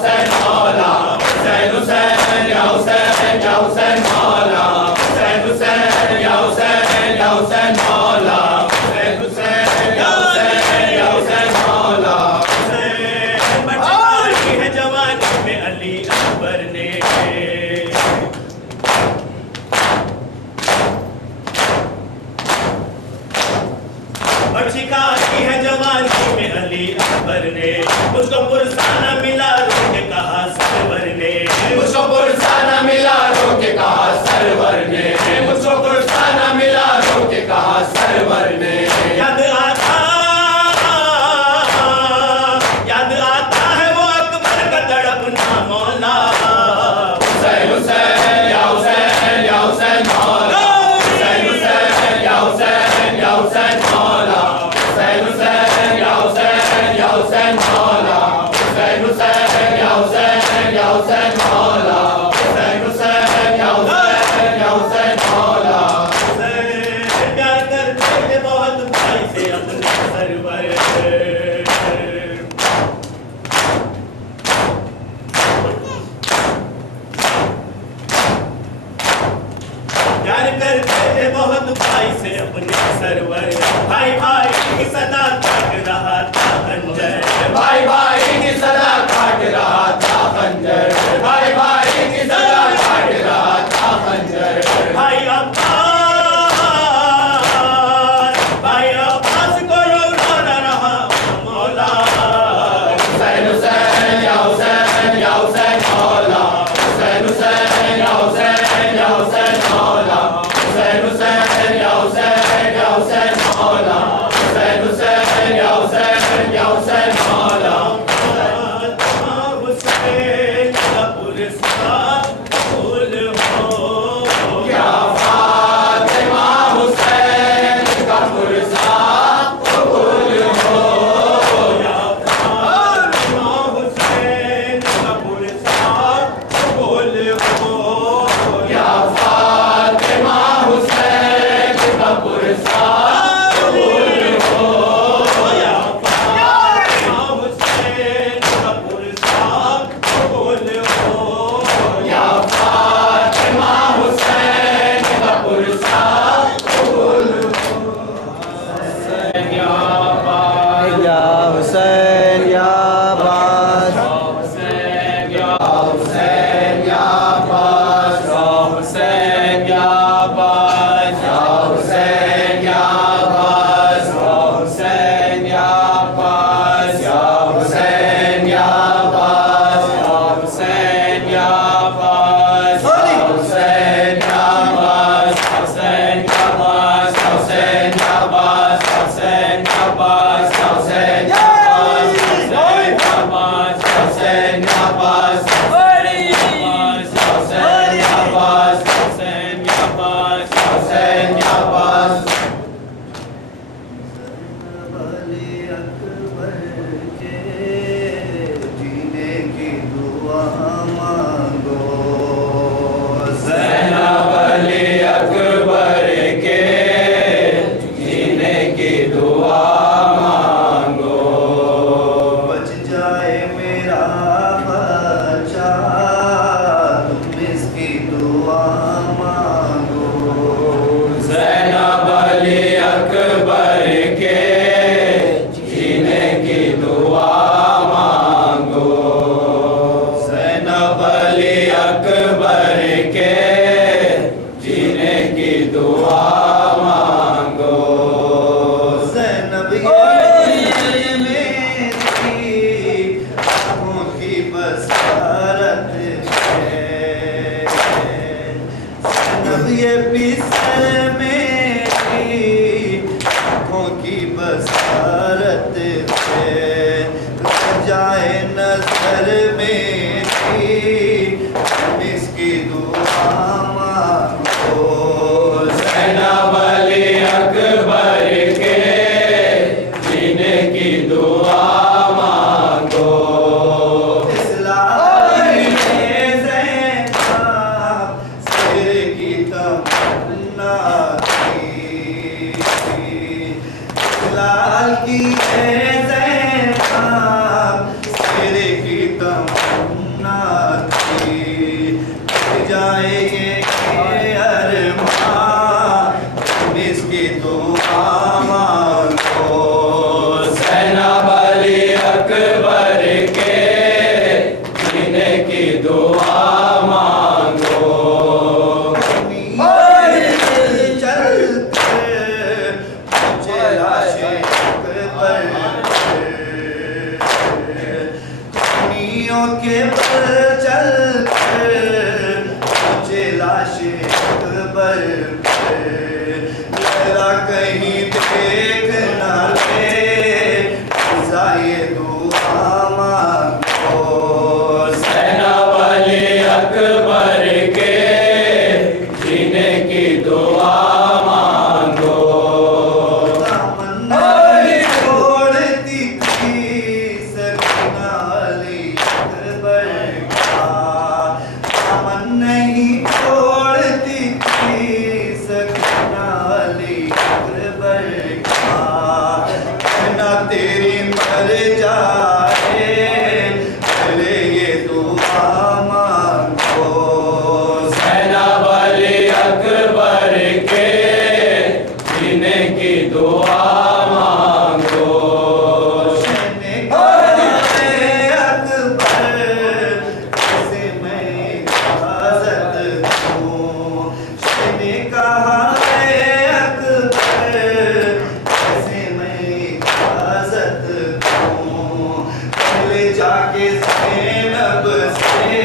हुसैन मौला हुसैन हुसैन या हुसैन मौला हुसैन हुसैन या हुसैन मौला हुसैन हुसैन या हुसैन मौला हुसैन बचाई है जवानी में अली अकबर ने शिकारी है जवानी में अली अकबर ने मुझको पुरसाना मिला रोक कहा सरवर ने मुझको पुरसाना मिला रोक कहा सरवर ने मुझको पुरसाना मिला रोक कहा सरवर ने याद आता है वो अकबर का तड़पना मौला हुसैन हुसैन या हुसैन मौला हुसैन हुसैन या हुसैन मौला हुसैन हुसैन या हुसैन मौला हुसैन हुसैन या हुसैन मौला हुसैन हुसैन या हुसैन मौला हुसैन प्यार करते थे बहुत भाई से अपने सरवर प्यार करते थे बहुत भाई से अपने सरवर भाई भाई की सदा काट रहा था खंजर भाई भाई की सदा काट रहा था खंजर भाई भाई की सदा काट रहा था खंजर भाई अब्बास को रोना रहा मौला हुसैन हुसैन या हुसैन मौला हुसैन हुसैन या हुसैन मौला हुसैन हुसैन या हुसैन मौला हुसैन हुसैन या हुसैन मौला हुसैन का पुरस्कार फूल हो क्या फातिमा हुसैन का पुरस्कार फूल हो या फातिमा हुसैन का पुरस्कार फूल हो या फातिमा हुसैन का पुरस्कार फूल हो या फातिमा हुसैन का पुरस्कार फूल हो या फातिमा हुसैन का पुरस्कार फूल या हुसैन या बास हुसैन या हुसैन या बास हुसैन या बास हुसैन या बास हुसैन या बास हुसैन या बास हुसैन या बास हुसैन या बास हुसैन या बास हुसैन या बास हुसैन या बास हुसैन या बास हुसैन या बास हुसैन या बास हुसैन या बास हुसैन या बास जीने की दुआ मांगो ज़ैनब अली अकबर के जीने की दुआ मांगो बच जाए मेरा बच्चा तुम इसकी दुआ मांगो ज़ैनब अली अकबर के जीने की दुआ मांगो ज़ैनब अली अकबर के जीने की दुआ मांगो ज़ैनब ये मेरी आँखों की बसारत है ज़ैनब ये पिसल मेरी आँखों की बसारत है जाए नजर मेरी तुम इसकी दुआ मांगो ज़ैनब अली अकबर के जीने की दुआ मांगो इस्लाम में ज़ैनब सिर की तमन्ना थी इस्लाम की ज़ैनब सिर की तमन्ना जीने की दुआ मांगो। के पर चल मुझे लाशे पर मेरा कहीं देख ना ले जाए दुआ मांगो। सैना वाले अकबर के जीने की दुआ मांगो। तमन्ना छोड़ती थी सकीना अली अकबर का, अमन नहीं छोड़ती थी सकीना अली अकबर का। कहना तेरी मर जाए पहले ये दुआ मांगो। सैना वाले अकबर के जीने की दुआ मांगो। जाके ज़ैनब से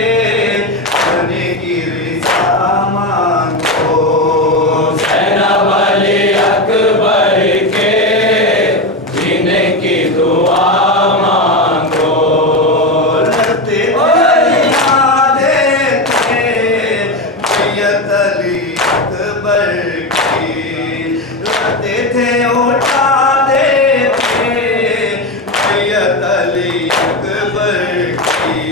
करने की रिज़ा मांगो। सैना वाले अकबर के जीने की दुआ मांगो। लड़ते थे मैयत अली अकबर की, लड़ते थे उठा देते मैयत अली अकबर की,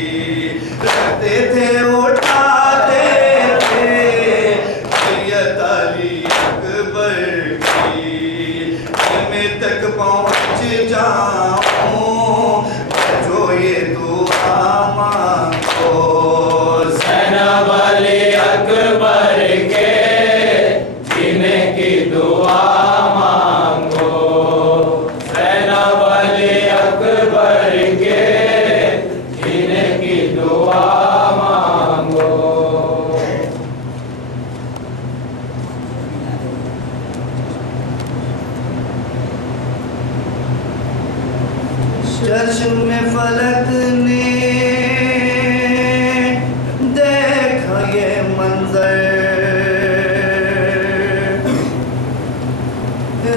लड़ते थे उठा देते मैयत अली अकबर की। मैं तक पहुँच जाऊँ जो ये दुआ मांगो। सैना वाले अकबर के जीने की दुआ मांगो। सैना वाले अकबर के जीने की दुआ मांगो। चश्म फलक ने देखा ये मंजर,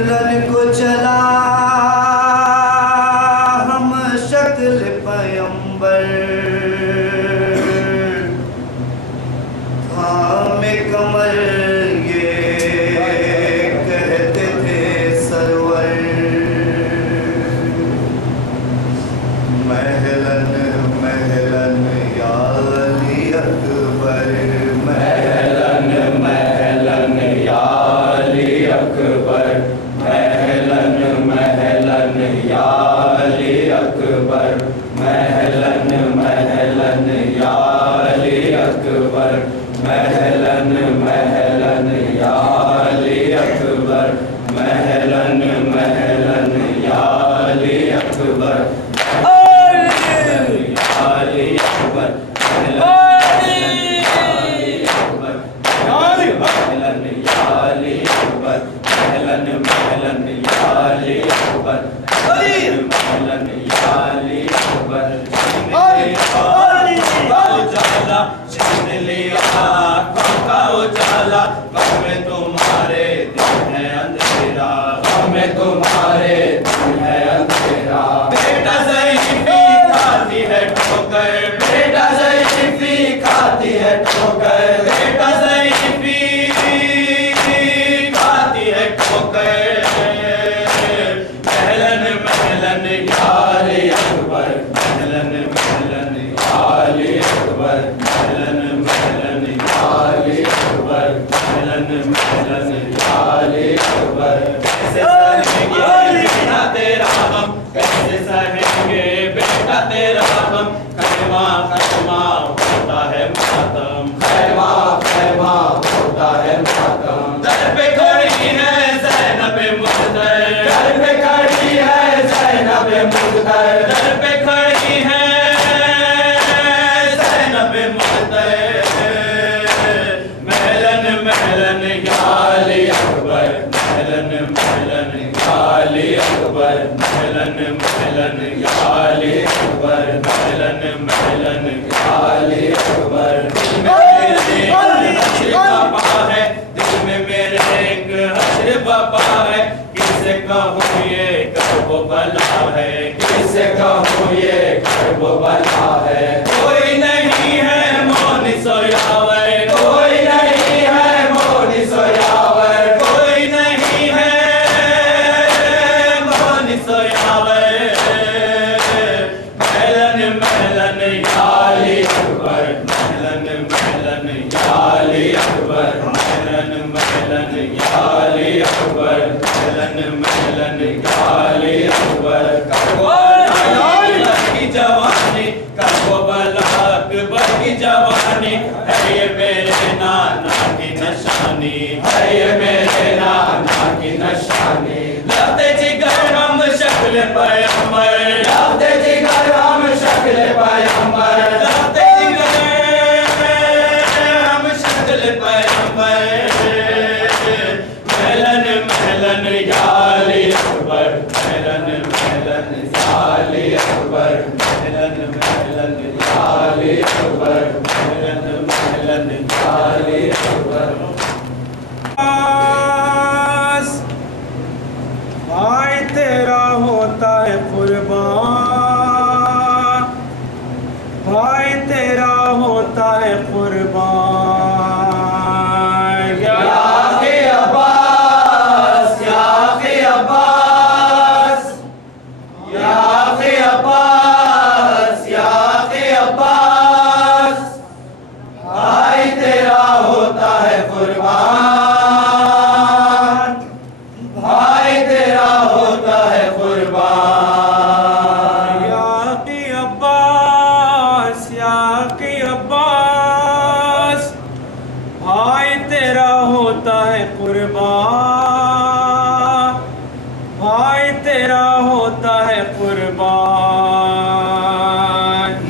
रन को चला हम शक्ल पैगंबर। थामे कमर ये कहते थे सरवर। महलन महलन या अली अकबर, महलन महलन या अली अकबर। महलन महलन या अली अकबर। महलन महलन या अली अकबर। महलन महलन या अली अकबर। महलन महलन या अली अकबर। अली अकबर। महलन या अली अकबर। महलन महलन या अली अकबर। महलन या अली अकबर। उजाला छीन लिया आँखों का उजाला, में तुम्हारे दिन है अंधेरा, में तुम्हारे दिन है अंधेरा। बेटा ज़ईफ़ी खाती है ठोकर, बेटा ज़ईफ़ी खाती है ठोकर। बेटा ज़ईफ़ी खाती है ठोकर। महलन महलन या अली अकबर। महलन महलन या अली अकबर। महलन महलन या अली अकबर। महलन महलन या अली अकबर। कैसे सहेंगे बेटा तेरा गम, कैसे सहेंगे बेटा तेरा गम। खैमा खैमा होता है मातम, खैमा खैमा होता है मातम। दर पे खड़ी है ज़ैनब मुज़्ज़र, दर पे खड़ी है ज़ैनब मुज़्ज़र। दर पे खड़ी है महलन महलन या अली अकबर, महलन महलन या अली अकबर। दिल में मेरे एक हश्र बाबा है, दिल में मेरे एक हश्र बाबा है, किसे कहूँ ये कर्ब बला है, किसे कहूँ ये कर्ब बला है। कोई नहीं है मौन सोयावर, कोई नहीं है मौन सोयावर, कोई नहीं है मौन सोयावर। महलन महलन या अली अकबर, महलन महलन या अली अकबर, महलन महलन या अली अकबर, महलन महलन या अली अकबर। करबला की जवानी, करबला अकबर की जवानी है ये मेरे नाना की निशानी, है ये मेरे नाना की निशानी। लफ्ज़े जिगर हम शक्ल पैगंबर, लफ्ज़े जिगर हम शक्ल पैगंबर, लफ्ज़े जिगर हम शक्ल पैगंबर। महलन महलन या अली अकबर, महलन महलन या अली अकबर, महलन महलन या अली अकबर, महलन महलन या अली अकबर। भाई तेरा होता है कुर्बान, भाई तेरा होता है कुर्बान। या के अब्बास, या के अब्बास, या के अब्बास, या के अब्बास, भाई तेरा होता है कुर्बान, भाई तेरा होता है कुर्बान। या के अब्बास, या के अब्बास, भाई तेरा होता है कुर्बान, भाई तेरा होता है कुर्बान।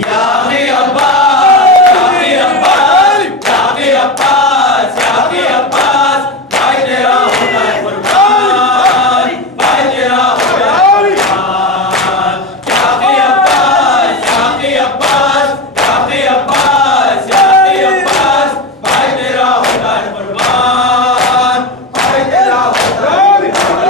या के अब्बास, या के अब्बास, या के अब्बास, या के अब्बास, भाई तेरा होता है कुर्बान, भाई तेरा होता है कुर्बान। या के अब्बास, या के अब्बास, या के अब्बास, या के अब्बास, भाई तेरा होता है कुर्बान, भाई तेरा होता है कुर्बान।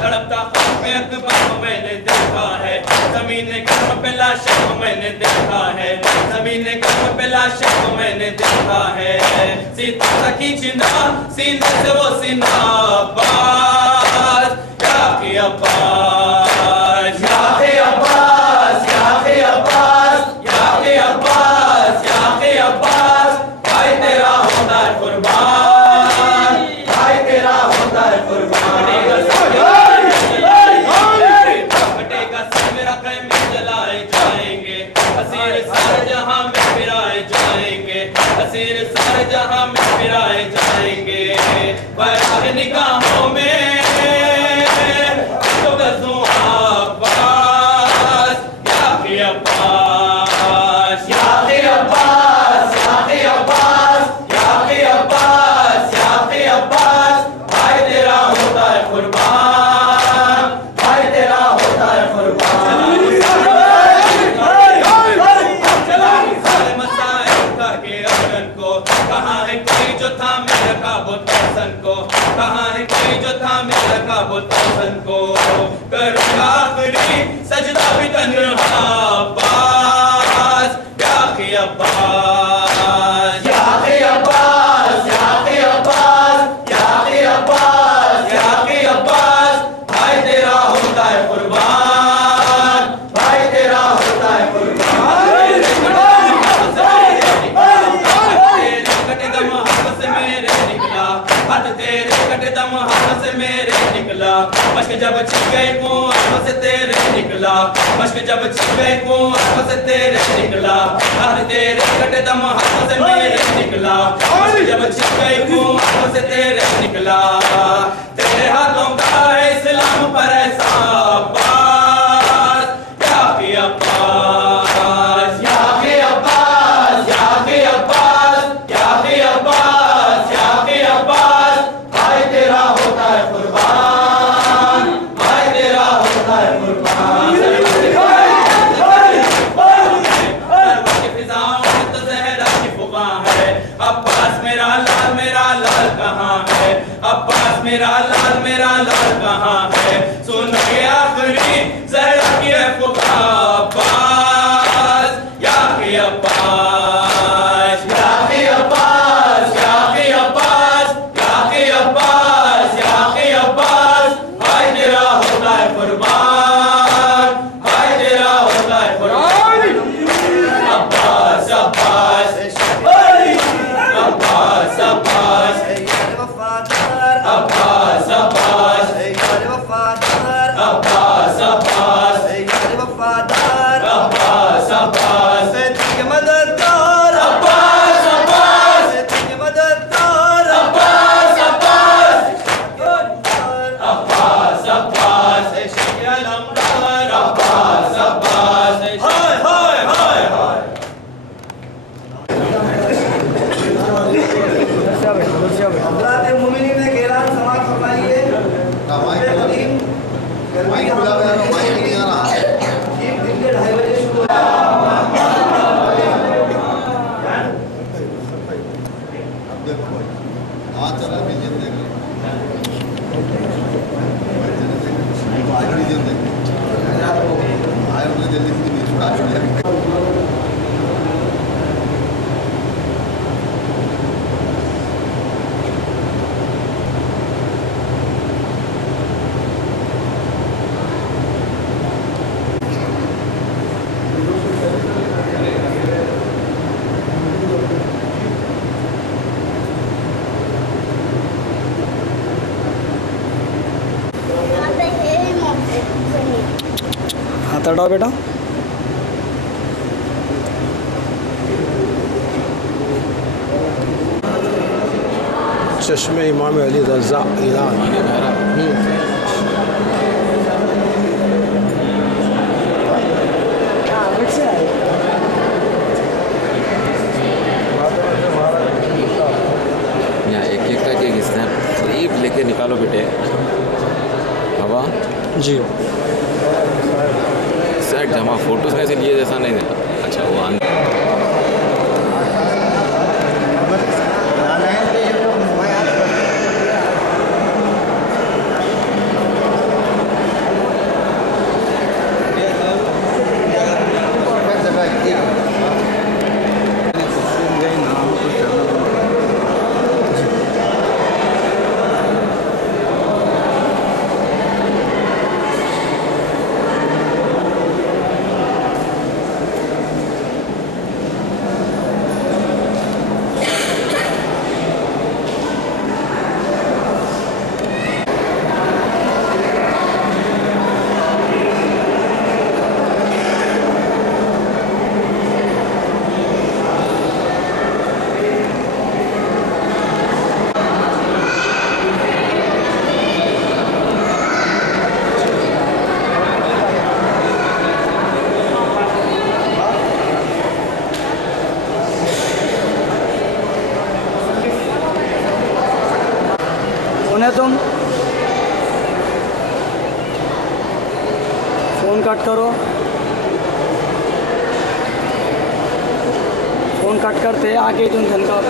तड़पता खून पे अकबर को मैंने देखा है, ज़मीन कर्म पे लाशों को मैंने देखा है, ज़मीन कर्म पे लाशों को मैंने देखा है। सीता सा खींचना सीने से वो सीना अब्बास, या के अब्बास, या के अब्बास, या के अब्बास, या के अब्बास, या के अब्बास, भाई तेरा होता है कुर्बान, भाई तेरा होता है कुर्बान। कटेगा सर मेरा क़याम जलाए जाएंगे, असीर सारे जहां में फिराए जाएंगे, असीर सारे जहां में फिराए जाएंगे। बराह निगाहों में तो गज़ों अब्बास, या के अब्बास, या के अब्बास, या के अब्बास, या के अब्बास, या के अब्बास, भाई तेरा होता है कुर्बान, भाई तेरा होता है कुर्बान। सारे मसाइल का के अगन को, कहाँ है कोई जो था मेरा काबुल पसंद को, कहाँ है कोई जो था मेरा काबुल पसंद को। करूँगा आखिरी सजदा भी तन्हा अब्बास, या के अब्बास, या के अब्बास, या के अब्बास, या के अब्बास, या के अब्बास, भाई तेरा होता है कुर्बान, भाई तेरा होता है कुर्बान। कटे दम हाथ से मेरे निकला, हाथ तेरे कटे दम हाथ से मेरे निकला, मश्क जब छिप गई वो आंखों से तेरे निकला, मश्क जब छिप गई वो आंखों से तेरे निकला, हाथ तेरे कटे दम हाथों से मेरे निकला, मश्क जब छिप गई वो आंखों से तेरे निकला। तेरे हाथों का है इस्लाम पर एहसान अब्बास, या के अब्बास, या के अब्बास, या के अब्बास, या के अब्बास, या के अब्बास, भाई तेरा होता है कुर्बान, हटाओ बेटा। चश्मे इमाम अली रज़ा ईरान। यहाँ एक का केक स्नैप करीब लेके निकालो बेटे। हवा जी सेट जमा फोटोज में से लिए जैसा नहीं है। अच्छा वो उन्हें तुम फ़ोन कट करो। फ़ोन कट करते आगे तुम झनका।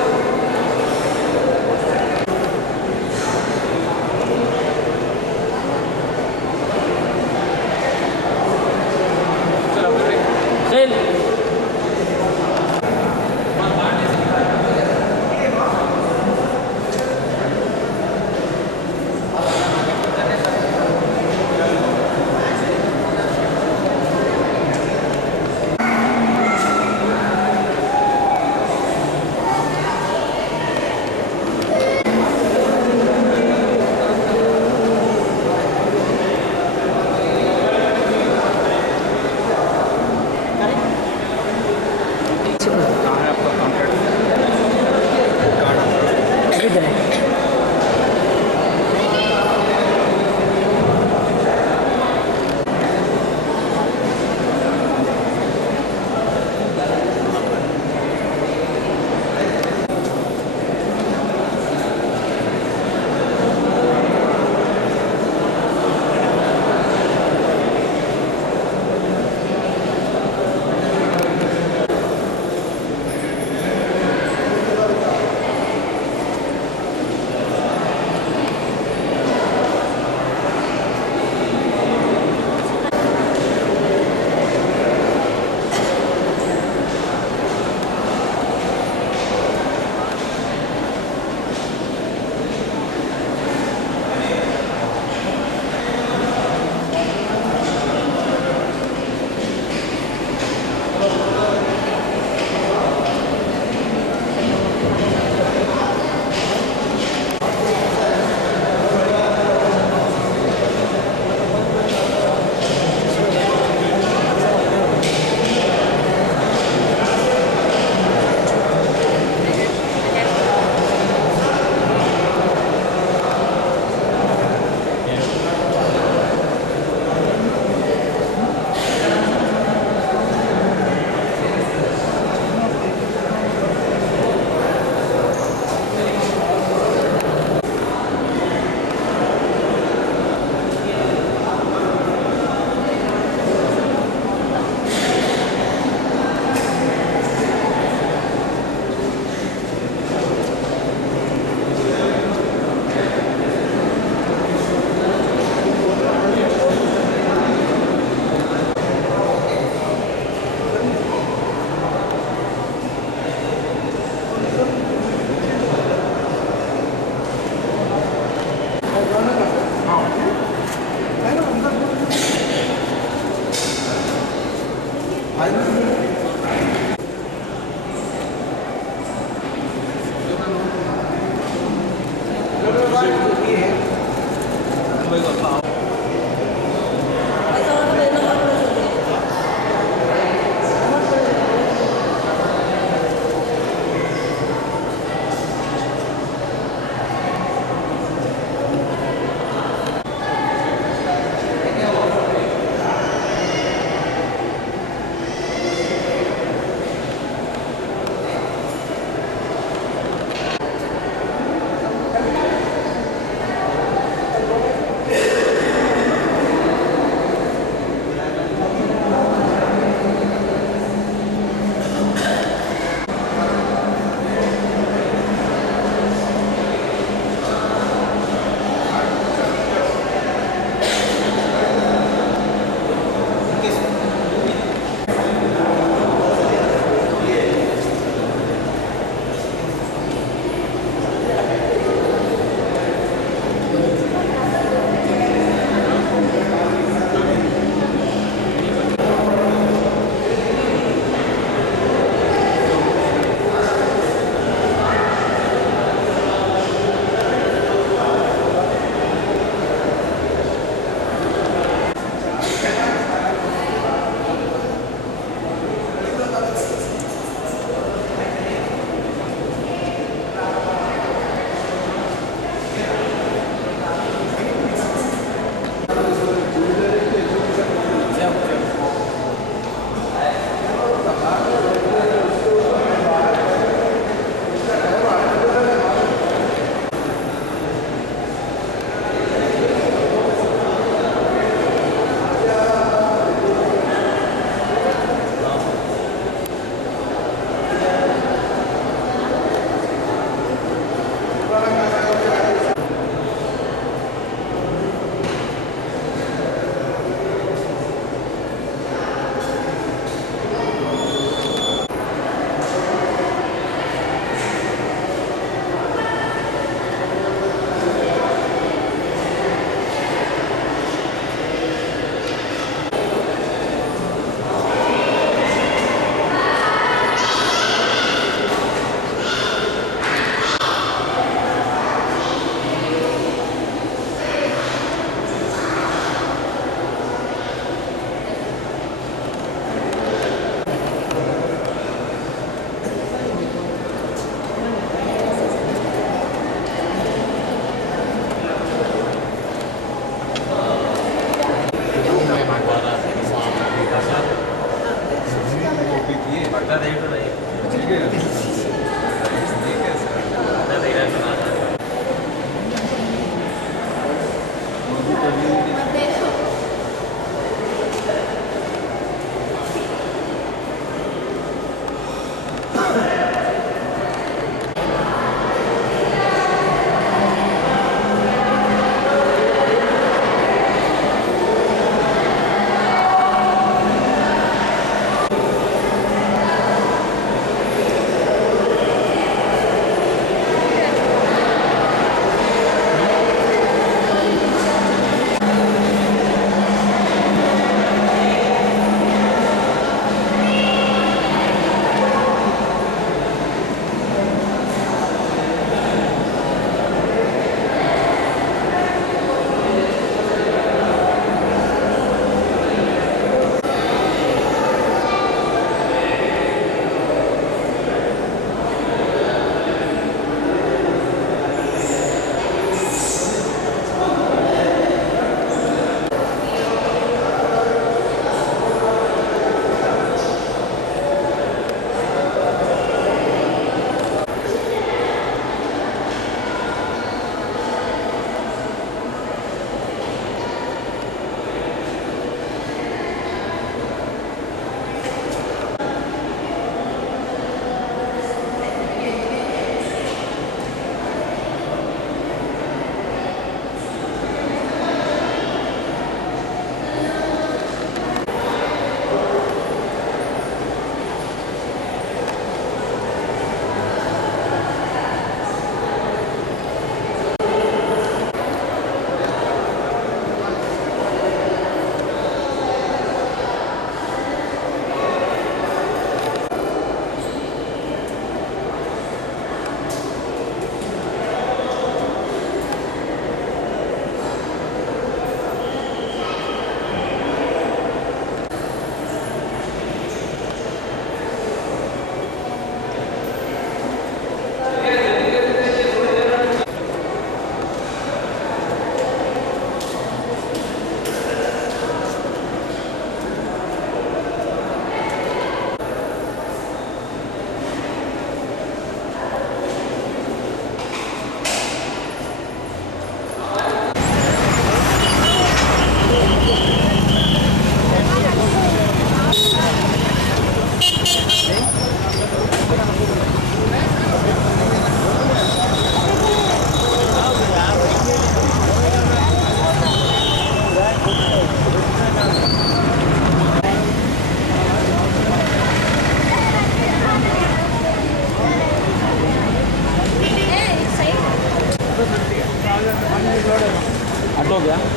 हटो क्या